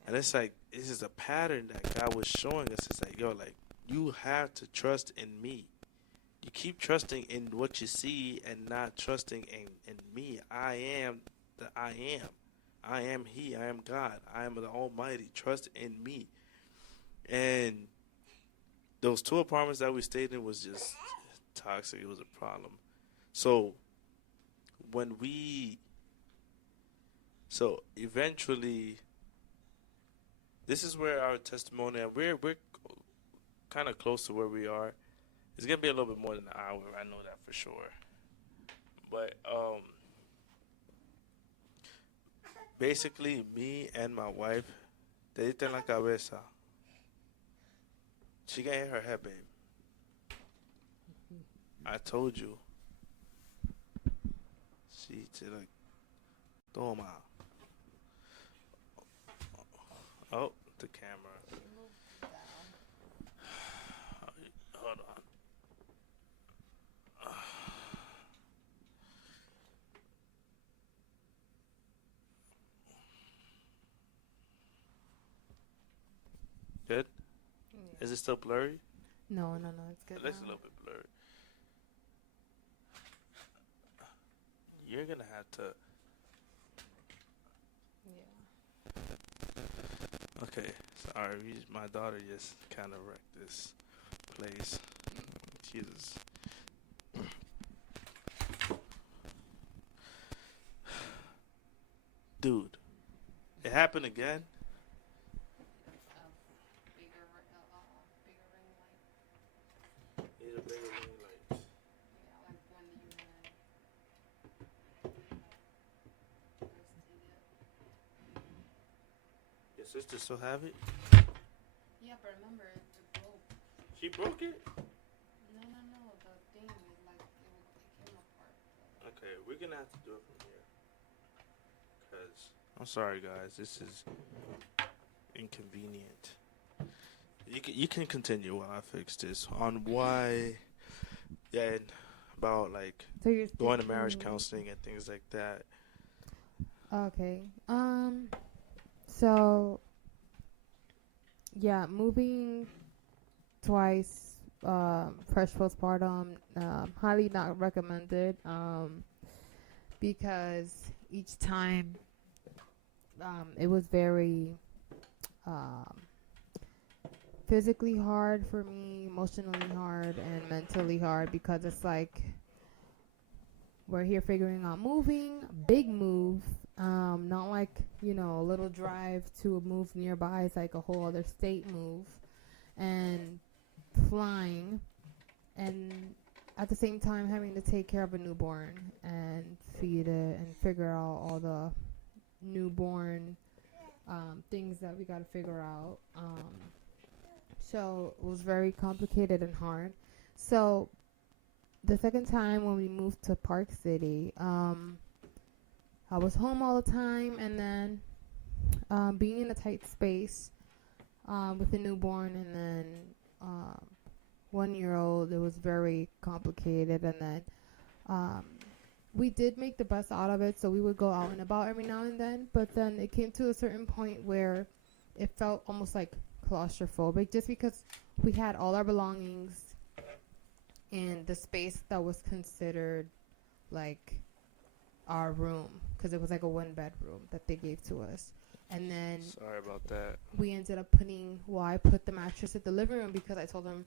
And it's like, this is a pattern that God was showing us. It's like, yo, like, you have to trust in me. You keep trusting in what you see and not trusting in me. I am the I am. I am He. I am God. I am the Almighty. Trust in me. And those two apartments that we stayed in was just toxic. It was a problem. So when we, so eventually, this is where our testimony, and we're kind of close to where we are. It's gonna be a little bit more than an hour. I know that for sure. But basically, me and my wife, te diste en la cabeza. She got hit her head, babe. I told you. She like, toma. Oh, the camera. Hold on. Good? Is it still blurry? No, no, no, it's good It looks a now. little bit blurry. You're gonna have to. Yeah. Okay, sorry. My daughter just kind of wrecked this place. Jesus. Dude, it happened again? Need a bigger ring light. Your sister still have it? Yeah, but remember, it broke. She broke it? No, no, no. The thing is like it came apart. Okay, we're gonna have to do it from here. Cause I'm sorry, guys. This is inconvenient. You can continue while I fix this on why. Yeah, and about like So you're going to marriage speaking. counseling and things like that. Okay. So yeah, moving twice. Fresh postpartum. Highly not recommended. Because each time, it was very um physically hard for me, emotionally hard, and mentally hard because it's like we're here figuring out moving, big move. Not like, a little drive to a move nearby. It's like a whole other state move and flying. And at the same time having to take care of a newborn and feed it and figure out all the newborn things that we got to figure out. So it was very complicated and hard. So the second time when we moved to Park City, I was home all the time, and then being in a tight space with a newborn and then 1 year old, it was very complicated. And then um, we did make the best out of it, so we would go out and about every now and then. But then it came to a certain point where it felt almost like claustrophobic, just because we had all our belongings in the space that was considered like our room, because it was like a one bedroom that they gave to us. And then Sorry about that. we ended up I put the mattress at the living room because I told them,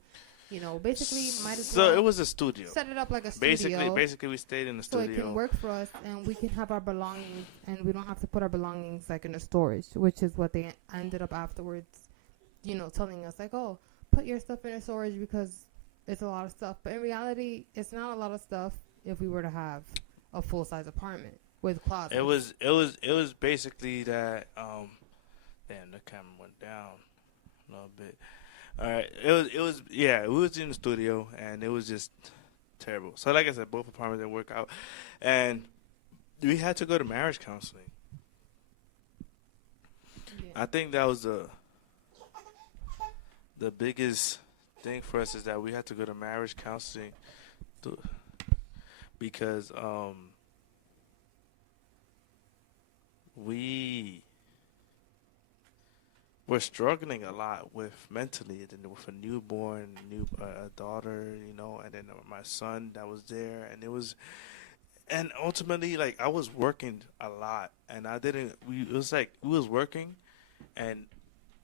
basically might as So well it was a studio. set it up like a studio. Basically, we stayed in the So it can studio. work for us, and we can have our belongings, and we don't have to put our belongings like in the storage, which is what they ended up afterwards, telling us like, oh, put your stuff in a storage because it's a lot of stuff. But in reality, it's not a lot of stuff if we were to have a full size apartment with closets. It was basically that. Damn, the camera went down a little bit. All right, it was yeah. We was in the studio and it was just terrible. So like I said, both apartments didn't work out, and we had to go to marriage counseling. Yeah. I think that was the biggest thing for us, is that we had to go to marriage counseling because we were struggling a lot with mentally, and then with a newborn, a daughter, and then my son that was there, and and ultimately, like, I was working a lot, and it was like we was working, and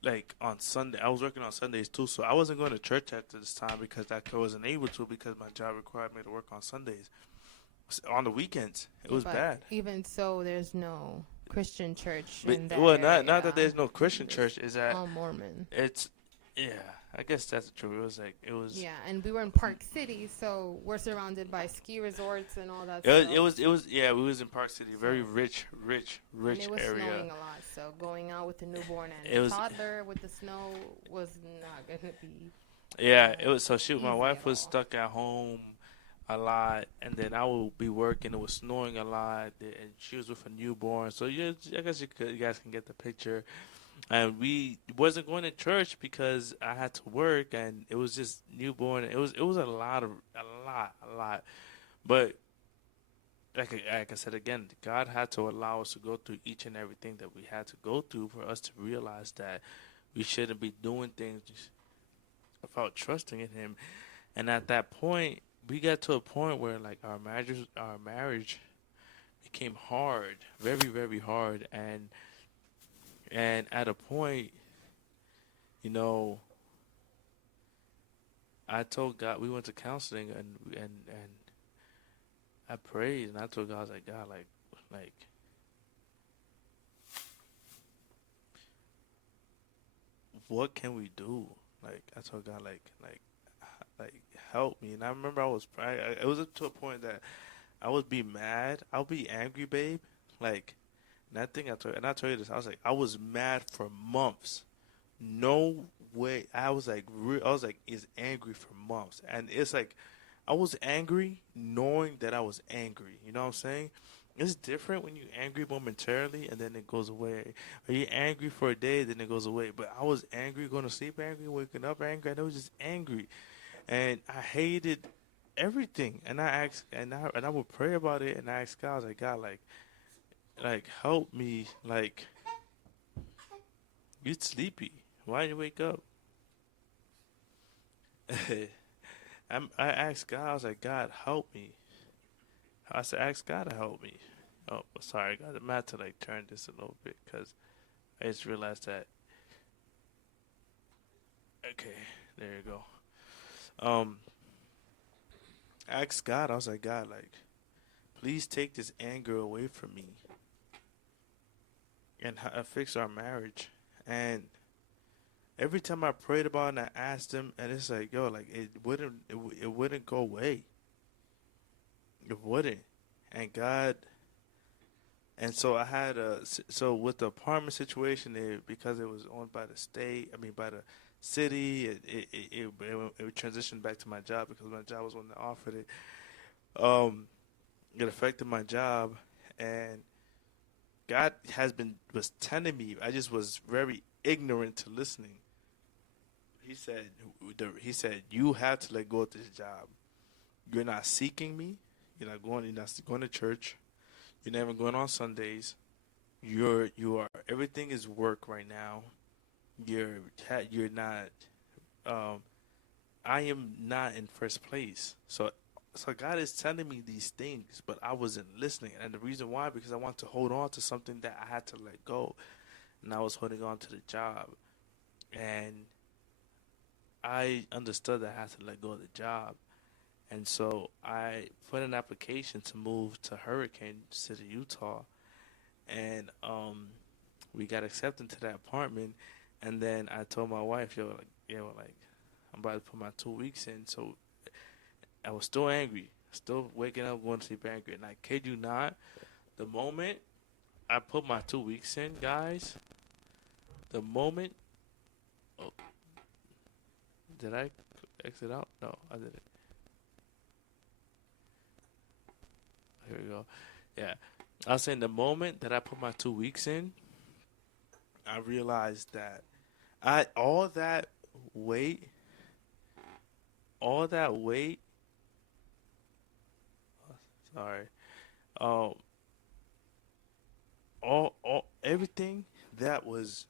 like on Sunday, I was working on Sundays too, so I wasn't going to church at this time because I wasn't able to, because my job required me to work on Sundays. On the weekends, it was But bad. even so, there's no Christian church But, in that well, area. not that there's no Christian It's church, is that all Mormon. it's, yeah, I guess that's true. It was. Yeah, and we were in Park City, so we're surrounded by ski resorts and all that Yeah, we was in Park City, very rich and it was area. snowing a lot, so going out with the newborn and It was- toddler with the snow was not going to be. Yeah, it was. So my Easy wife at was all. stuck at home a lot, and then I would be working. It was snowing a lot, and she was with a newborn. So yeah, I guess you guys can get the picture. And we wasn't going to church because I had to work, and it was just newborn. It was a lot. But like I said again, God had to allow us to go through each and everything that we had to go through for us to realize that we shouldn't be doing things without trusting in Him. And at that point, we got to a point where like our marriage became hard, very very hard, and at a point, I told God, we went to counseling, and I prayed, and I told God, I was like, God, like what can we do? Like, I told God, like help me. And I remember it was up to a point that I would be mad, I'll be angry, babe, like. And I told you this. I was like, I was mad for months. No way. I was like, is angry for months, and it's like, I was angry knowing that I was angry. You know what I'm saying? It's different when you're angry momentarily and then it goes away. Or you're angry for a day, then it goes away. But I was angry, going to sleep angry, waking up angry, and I was just angry, and I hated everything. And I asked, and I would pray about it, and I asked God, I was like, God, like help me, like, you're sleepy, why did you wake up? I asked God, I was like, God, help me. I said, ask God to help me. Oh, sorry, God, I'm had to like turn this a little bit because I just realized that. Okay, there you go. I asked God, I was like, God, like, please take this anger away from me and fix our marriage. And every time I prayed about it, and I asked Him, and it's like, yo, like, it wouldn't go away. It wouldn't. And God, and so I had so with the apartment situation, because it was owned by the state, I mean by the city, it transitioned back to my job because my job was one that offered it. Um, it affected my job, and God was telling me. I just was very ignorant to listening. He said, you have to let go of this job. You're not seeking me. You're not going to church. You're not even going on Sundays. You are everything is work right now. You're not. Um, I am not in first place. So God is telling me these things, but I wasn't listening. And the reason why, because I want to hold on to something that I had to let go, and I was holding on to the job, and I understood that I had to let go of the job, and so I put an application to move to Hurricane City, Utah, and we got accepted to that apartment, and then I told my wife, like I'm about to put my 2 weeks in, so I was still angry, still waking up, going to sleep angry, and I kid you not, the moment I put my 2 weeks in, guys, the moment, oh, did I exit out? No, I didn't. Here we go. Yeah, I was saying the moment that I put my 2 weeks in, I realized that I weight, all that weight. Sorry, um, all everything that was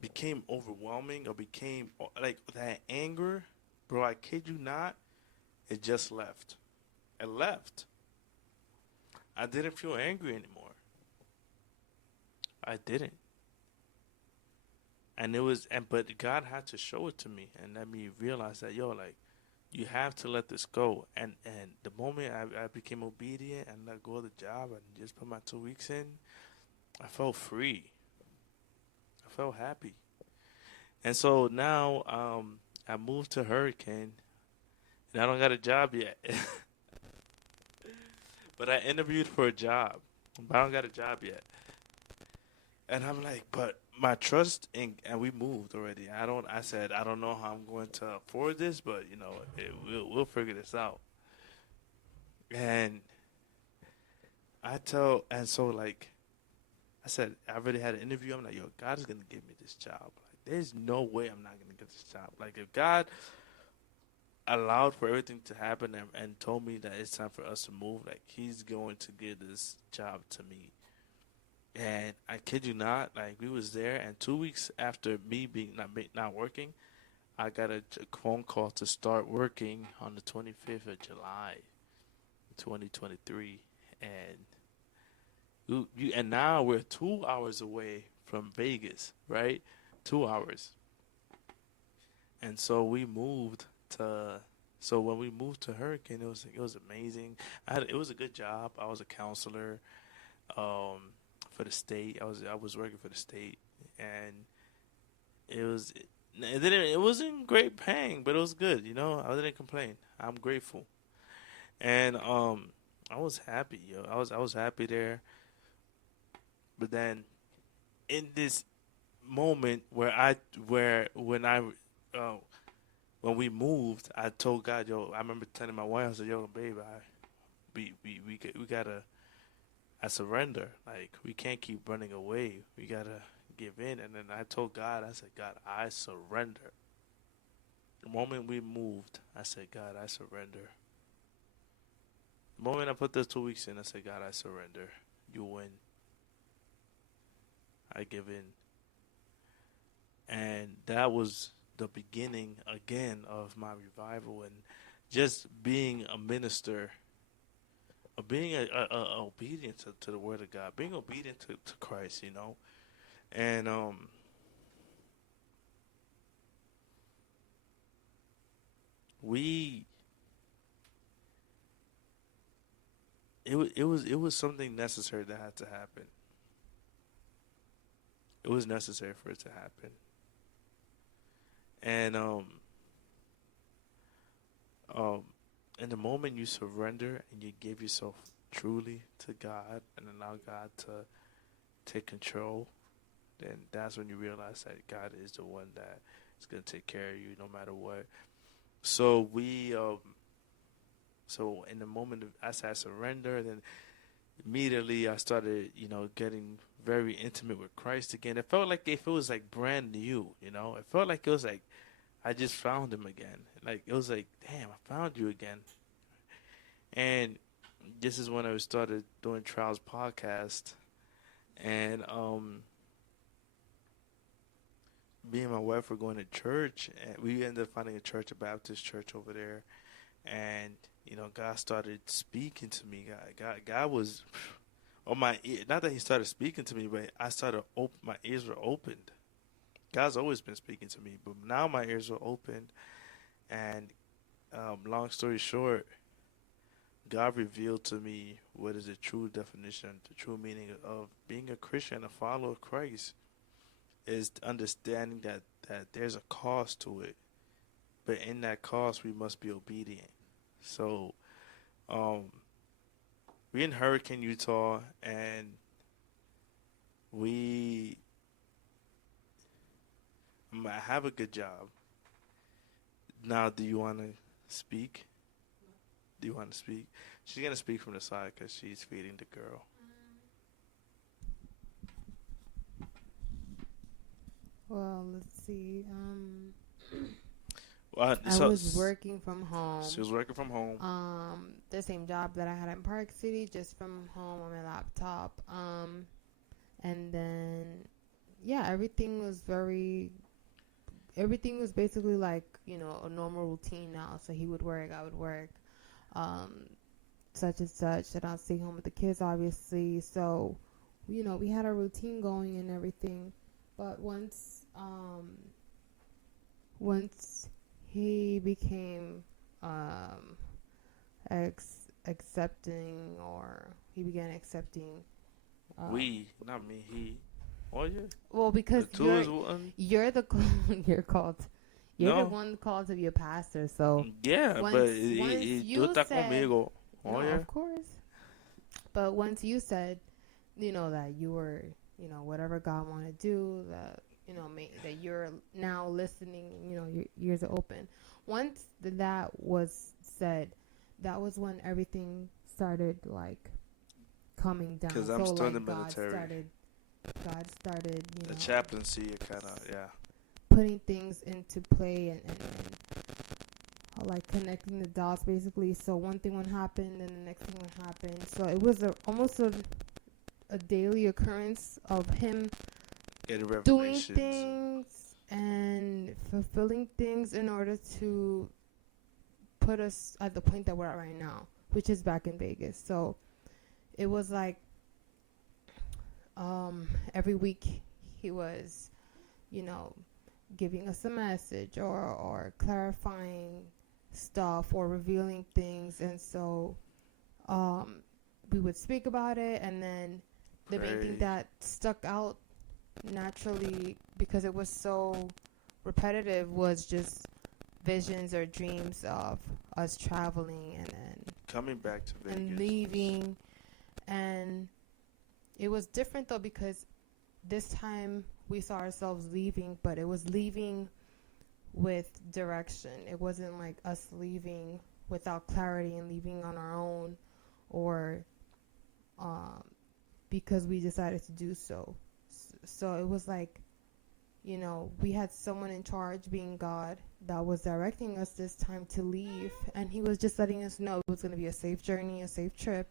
became overwhelming or became like that anger, bro. I kid you not, it just left. It left. I didn't feel angry anymore. I didn't. And it was, and but God had to show it to me and let me realize that, like, you have to let this go. And the moment I became obedient and let go of the job and just put my 2 weeks in, I felt free. I felt happy. And so now I moved to Hurricane and I don't got a job yet. But I interviewed for a job. But I don't got a job yet. And I'm like, but my trust in, and we moved already. I said, I don't know how I'm going to afford this, but we'll figure this out. And and so like I said, I already had an interview. I'm like, yo, God is going to give me this job. Like, there's no way I'm not going to get this job. Like, if God allowed for everything to happen and told me that it's time for us to move, like, He's going to give this job to me. And I kid you not, like we was there, and 2 weeks after me being not working, I got a phone call to start working on the 25th of July, 2023, and and now we're 2 hours away from Vegas, right? 2 hours, and so we moved to. So when we moved to Hurricane, it was amazing. It was a good job. I was a counselor. For the state. I was working for the state, and it was it wasn't great paying, but it was good. I didn't complain. I'm grateful, and I was happy. I was happy there. But then in this moment where uh, when we moved, I told God, I remember telling my wife, I said, yo, babe, we gotta. I surrender. Like, we can't keep running away. We gotta give in. And then I told God, I said, God, I surrender. The moment we moved, I said, God, I surrender. The moment I put those 2 weeks in, I said, God, I surrender. You win. I give in. And that was the beginning again of my revival and just being a minister, being obedient to the word of God, being obedient to Christ. And we it was something necessary that had to happen. It was necessary for it to happen. And um in the moment you surrender and you give yourself truly to God and allow God to take control, then that's when you realize that God is the one that is gonna take care of you no matter what. So so in the moment of, as I surrender, then immediately I started, getting very intimate with Christ again. It felt like if it was like brand new, It felt like it was like I just found him again. Like it was like, damn, I found you again. And this is when I started doing Trials podcast, and me and my wife were going to church, and we ended up finding a church, a Baptist church over there, and God started speaking to me. God was on my ear. Not that He started speaking to me, but I started my ears were opened. God's always been speaking to me, but now my ears were opened, and long story short, God revealed to me what is the true definition, the true meaning of being a Christian, a follower of Christ, is understanding that there's a cost to it, but in that cost we must be obedient. So, um, we're in Hurricane, Utah, and we I have a good job. Now, do you want to speak? Do you want to speak? She's gonna speak from the side because she's feeding the girl. Well, let's see. Well, I was working from home. she was working from home. The same job that I had in Park City, just from home on my laptop. And then, yeah, everything was basically like, a normal routine now. So he would work, I would work, um, such and such, and I'll stay home with the kids, obviously. So, we had a routine going and everything. But once he became accepting, or he began accepting. Not me, he. Oh yeah. Well, The because two is one. you're the you're called you're the No. one called to be a pastor. So Yeah, once but once tú you estás said conmigo. Oh no, yeah. of course. But once you said, that you were, whatever God wanted to do, that that you're now listening, your ears are open. Once that was said, that was when everything started like coming down. Because I'm So still in the like military. God started, The chaplaincy, kind of, yeah. putting things into play, and like connecting the dots basically. So one thing would happen, and the next thing would happen. So it was almost a daily occurrence of him Getting doing revelations. things and fulfilling things in order to put us at the point that we're at right now, which is back in Vegas. So it was like every week he was, giving us a message, or clarifying stuff, or revealing things. And so we would speak about it, and then the main thing that stuck out naturally, because it was so repetitive, was just visions or dreams of us traveling, and then Coming back to Vegas. and leaving. And it was different though, because this time we saw ourselves leaving, but it was leaving with direction. It wasn't like us leaving without clarity and leaving on our own, or because we decided to do so. So it was like, we had someone in charge, being God, that was directing us this time to leave, and he was just letting us know it was going to be a safe journey, a safe trip.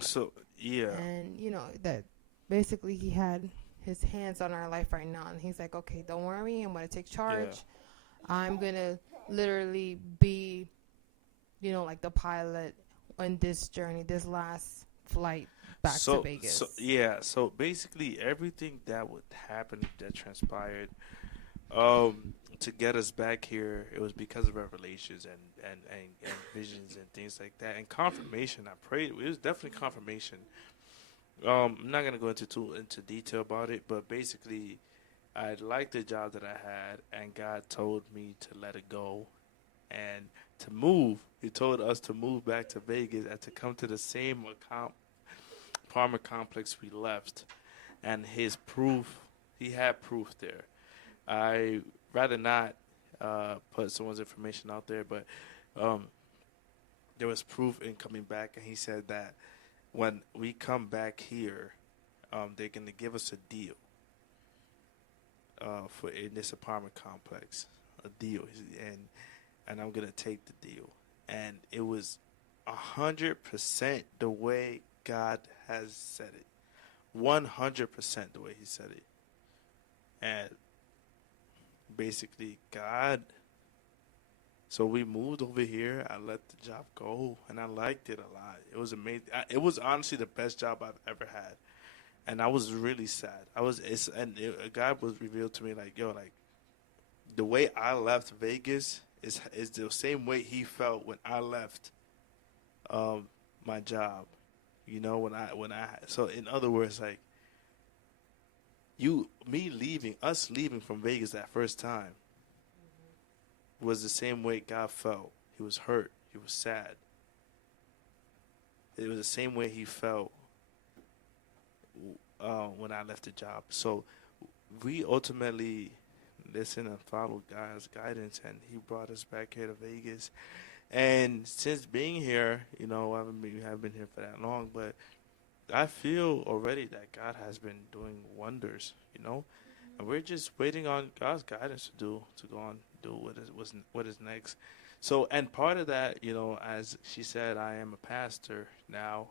So, yeah. And, that basically he had his hands on our life right now, and he's like, okay, don't worry, I'm going to take charge. Yeah. I'm going to literally be, like the pilot on this journey, this last flight back to Vegas. So basically everything that would happen, that transpired, to get us back here, it was because of revelations and visions and things like that, and confirmation. I prayed. It was definitely confirmation. I'm not gonna go into detail about it, but basically, I liked the job that I had, and God told me to let it go, and to move. He told us to move back to Vegas and to come to the same apartment complex we left. And his proof, he had proof there. I rather not put someone's information out there, but um, there was proof in coming back, and he said that when we come back here, they're gonna give us a deal for in this apartment complex, a deal, and I'm gonna take the deal. And it was 100% the way God has said it, 100% the way He said it, and basically God. So we moved over here. I let the job go, and I liked it a lot. It was amazing. It was honestly the best job I've ever had, and I was really sad. God was revealed to me like, yo, like the way I left Vegas is the same way He felt when I left my job. You know, so in other words, like us leaving from Vegas that first time was the same way God felt. He was hurt. He was sad. It was the same way He felt when I left the job. So we ultimately listened and followed God's guidance, and He brought us back here to Vegas. And since being here, you know, I haven't been here for that long, but I feel already that God has been doing wonders, you know, and we're just waiting on God's guidance to go on, do what is next. So, and part of that, you know, as she said, I am a pastor now.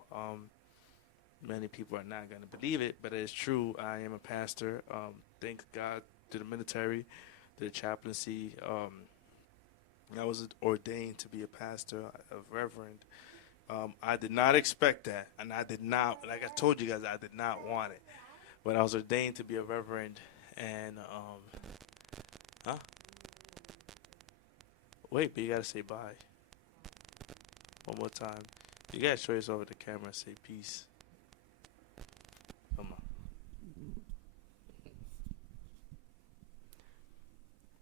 Many people are not going to believe it, but it's true. I am a pastor. Thank God to the military, to the chaplaincy. I was ordained to be a pastor, a reverend. I did not expect that, and I did not, like I told you guys, I did not want it. But I was ordained to be a reverend, and, huh? Wait, but you gotta say bye. One more time. You gotta show yourself at the camera and say peace. Come on.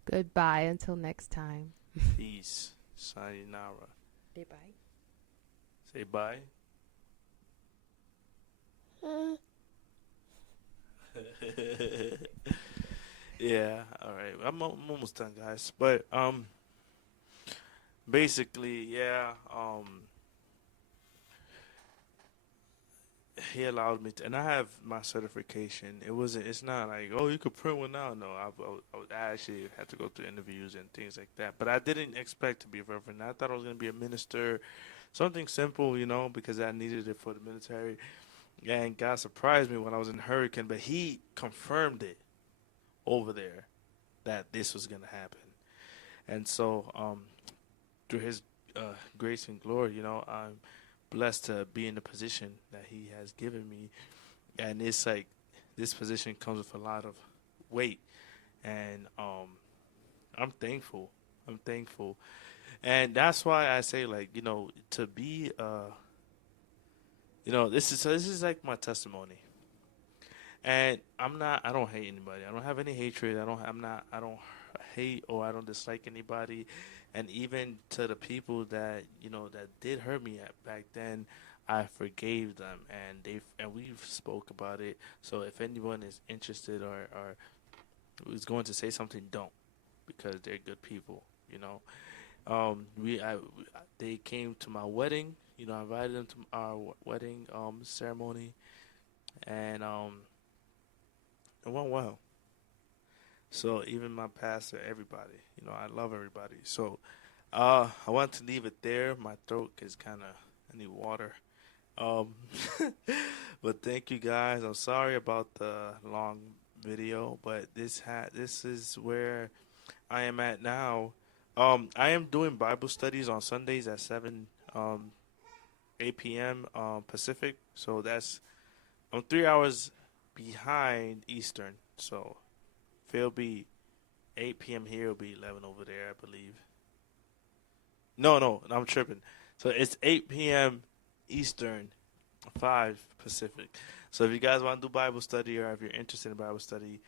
Goodbye until next time. Peace. Sayonara. Bye bye. Say bye. Yeah, all right. I'm almost done, guys. But basically, yeah. He allowed me to, and I have my certification. It's not like, oh, you could print one out. No, I actually had to go through interviews and things like that. But I didn't expect to be a reverend. I thought I was going to be a minister, something simple, you know, because I needed it for the military. And God surprised me when I was in Hurricane, but He confirmed it over there that this was going to happen. And so, through His grace and glory, you know, I'm blessed to be in the position that He has given me. And it's like this position comes with a lot of weight, and I'm thankful. I'm thankful, and that's why I say, like, you know, to be you know, this is like my testimony. And I don't hate anybody. I don't have any hatred. I don't hate or I don't dislike anybody. And even to the people that, you know, that did hurt me back then, I forgave them, and we've spoke about it. So if anyone is interested or is going to say something, don't, because they're good people, you know. They came to my wedding. You know, I invited them to our wedding ceremony, and it went well. So even my pastor, everybody, you know, I love everybody. So I want to leave it there. My throat is kind of, I need water. Um, but thank you guys. I'm sorry about the long video, but this is where I am at now. I am doing Bible studies on Sundays at 8 p.m. Pacific. So I'm 3 hours behind Eastern. So if it'll be 8 p.m. here, it'll be 11 over there, I believe. No, I'm tripping. So it's 8 p.m. Eastern, 5 Pacific. So if you guys want to do Bible study, or if you're interested in Bible study,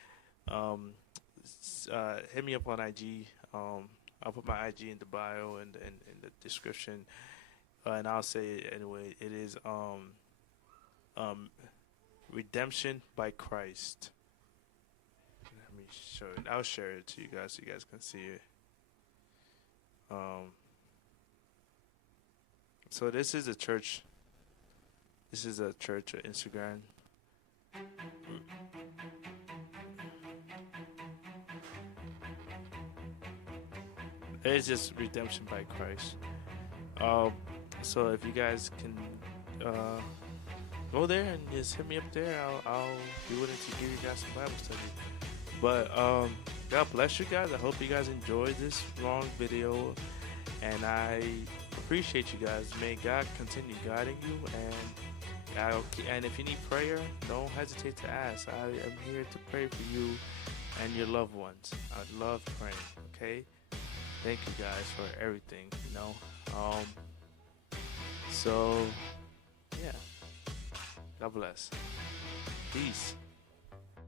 hit me up on IG. I'll put my IG in the bio and in the description, and I'll say it anyway. It is um redemption by Christ. Let me show it. I'll share it to you guys so you guys can see it. Um, so this is a church. This is a church Instagram. It's just redemption by Christ. Um, so if you guys can go there and just hit me up there, I'll be willing to give you guys some Bible study. But God bless you guys. I hope you guys enjoyed this long video, and I appreciate you guys. May God continue guiding you, and if you need prayer, don't hesitate to ask. I am here to pray for you and your loved ones. I love praying. Okay, thank you guys for everything. So yeah, God bless. Peace.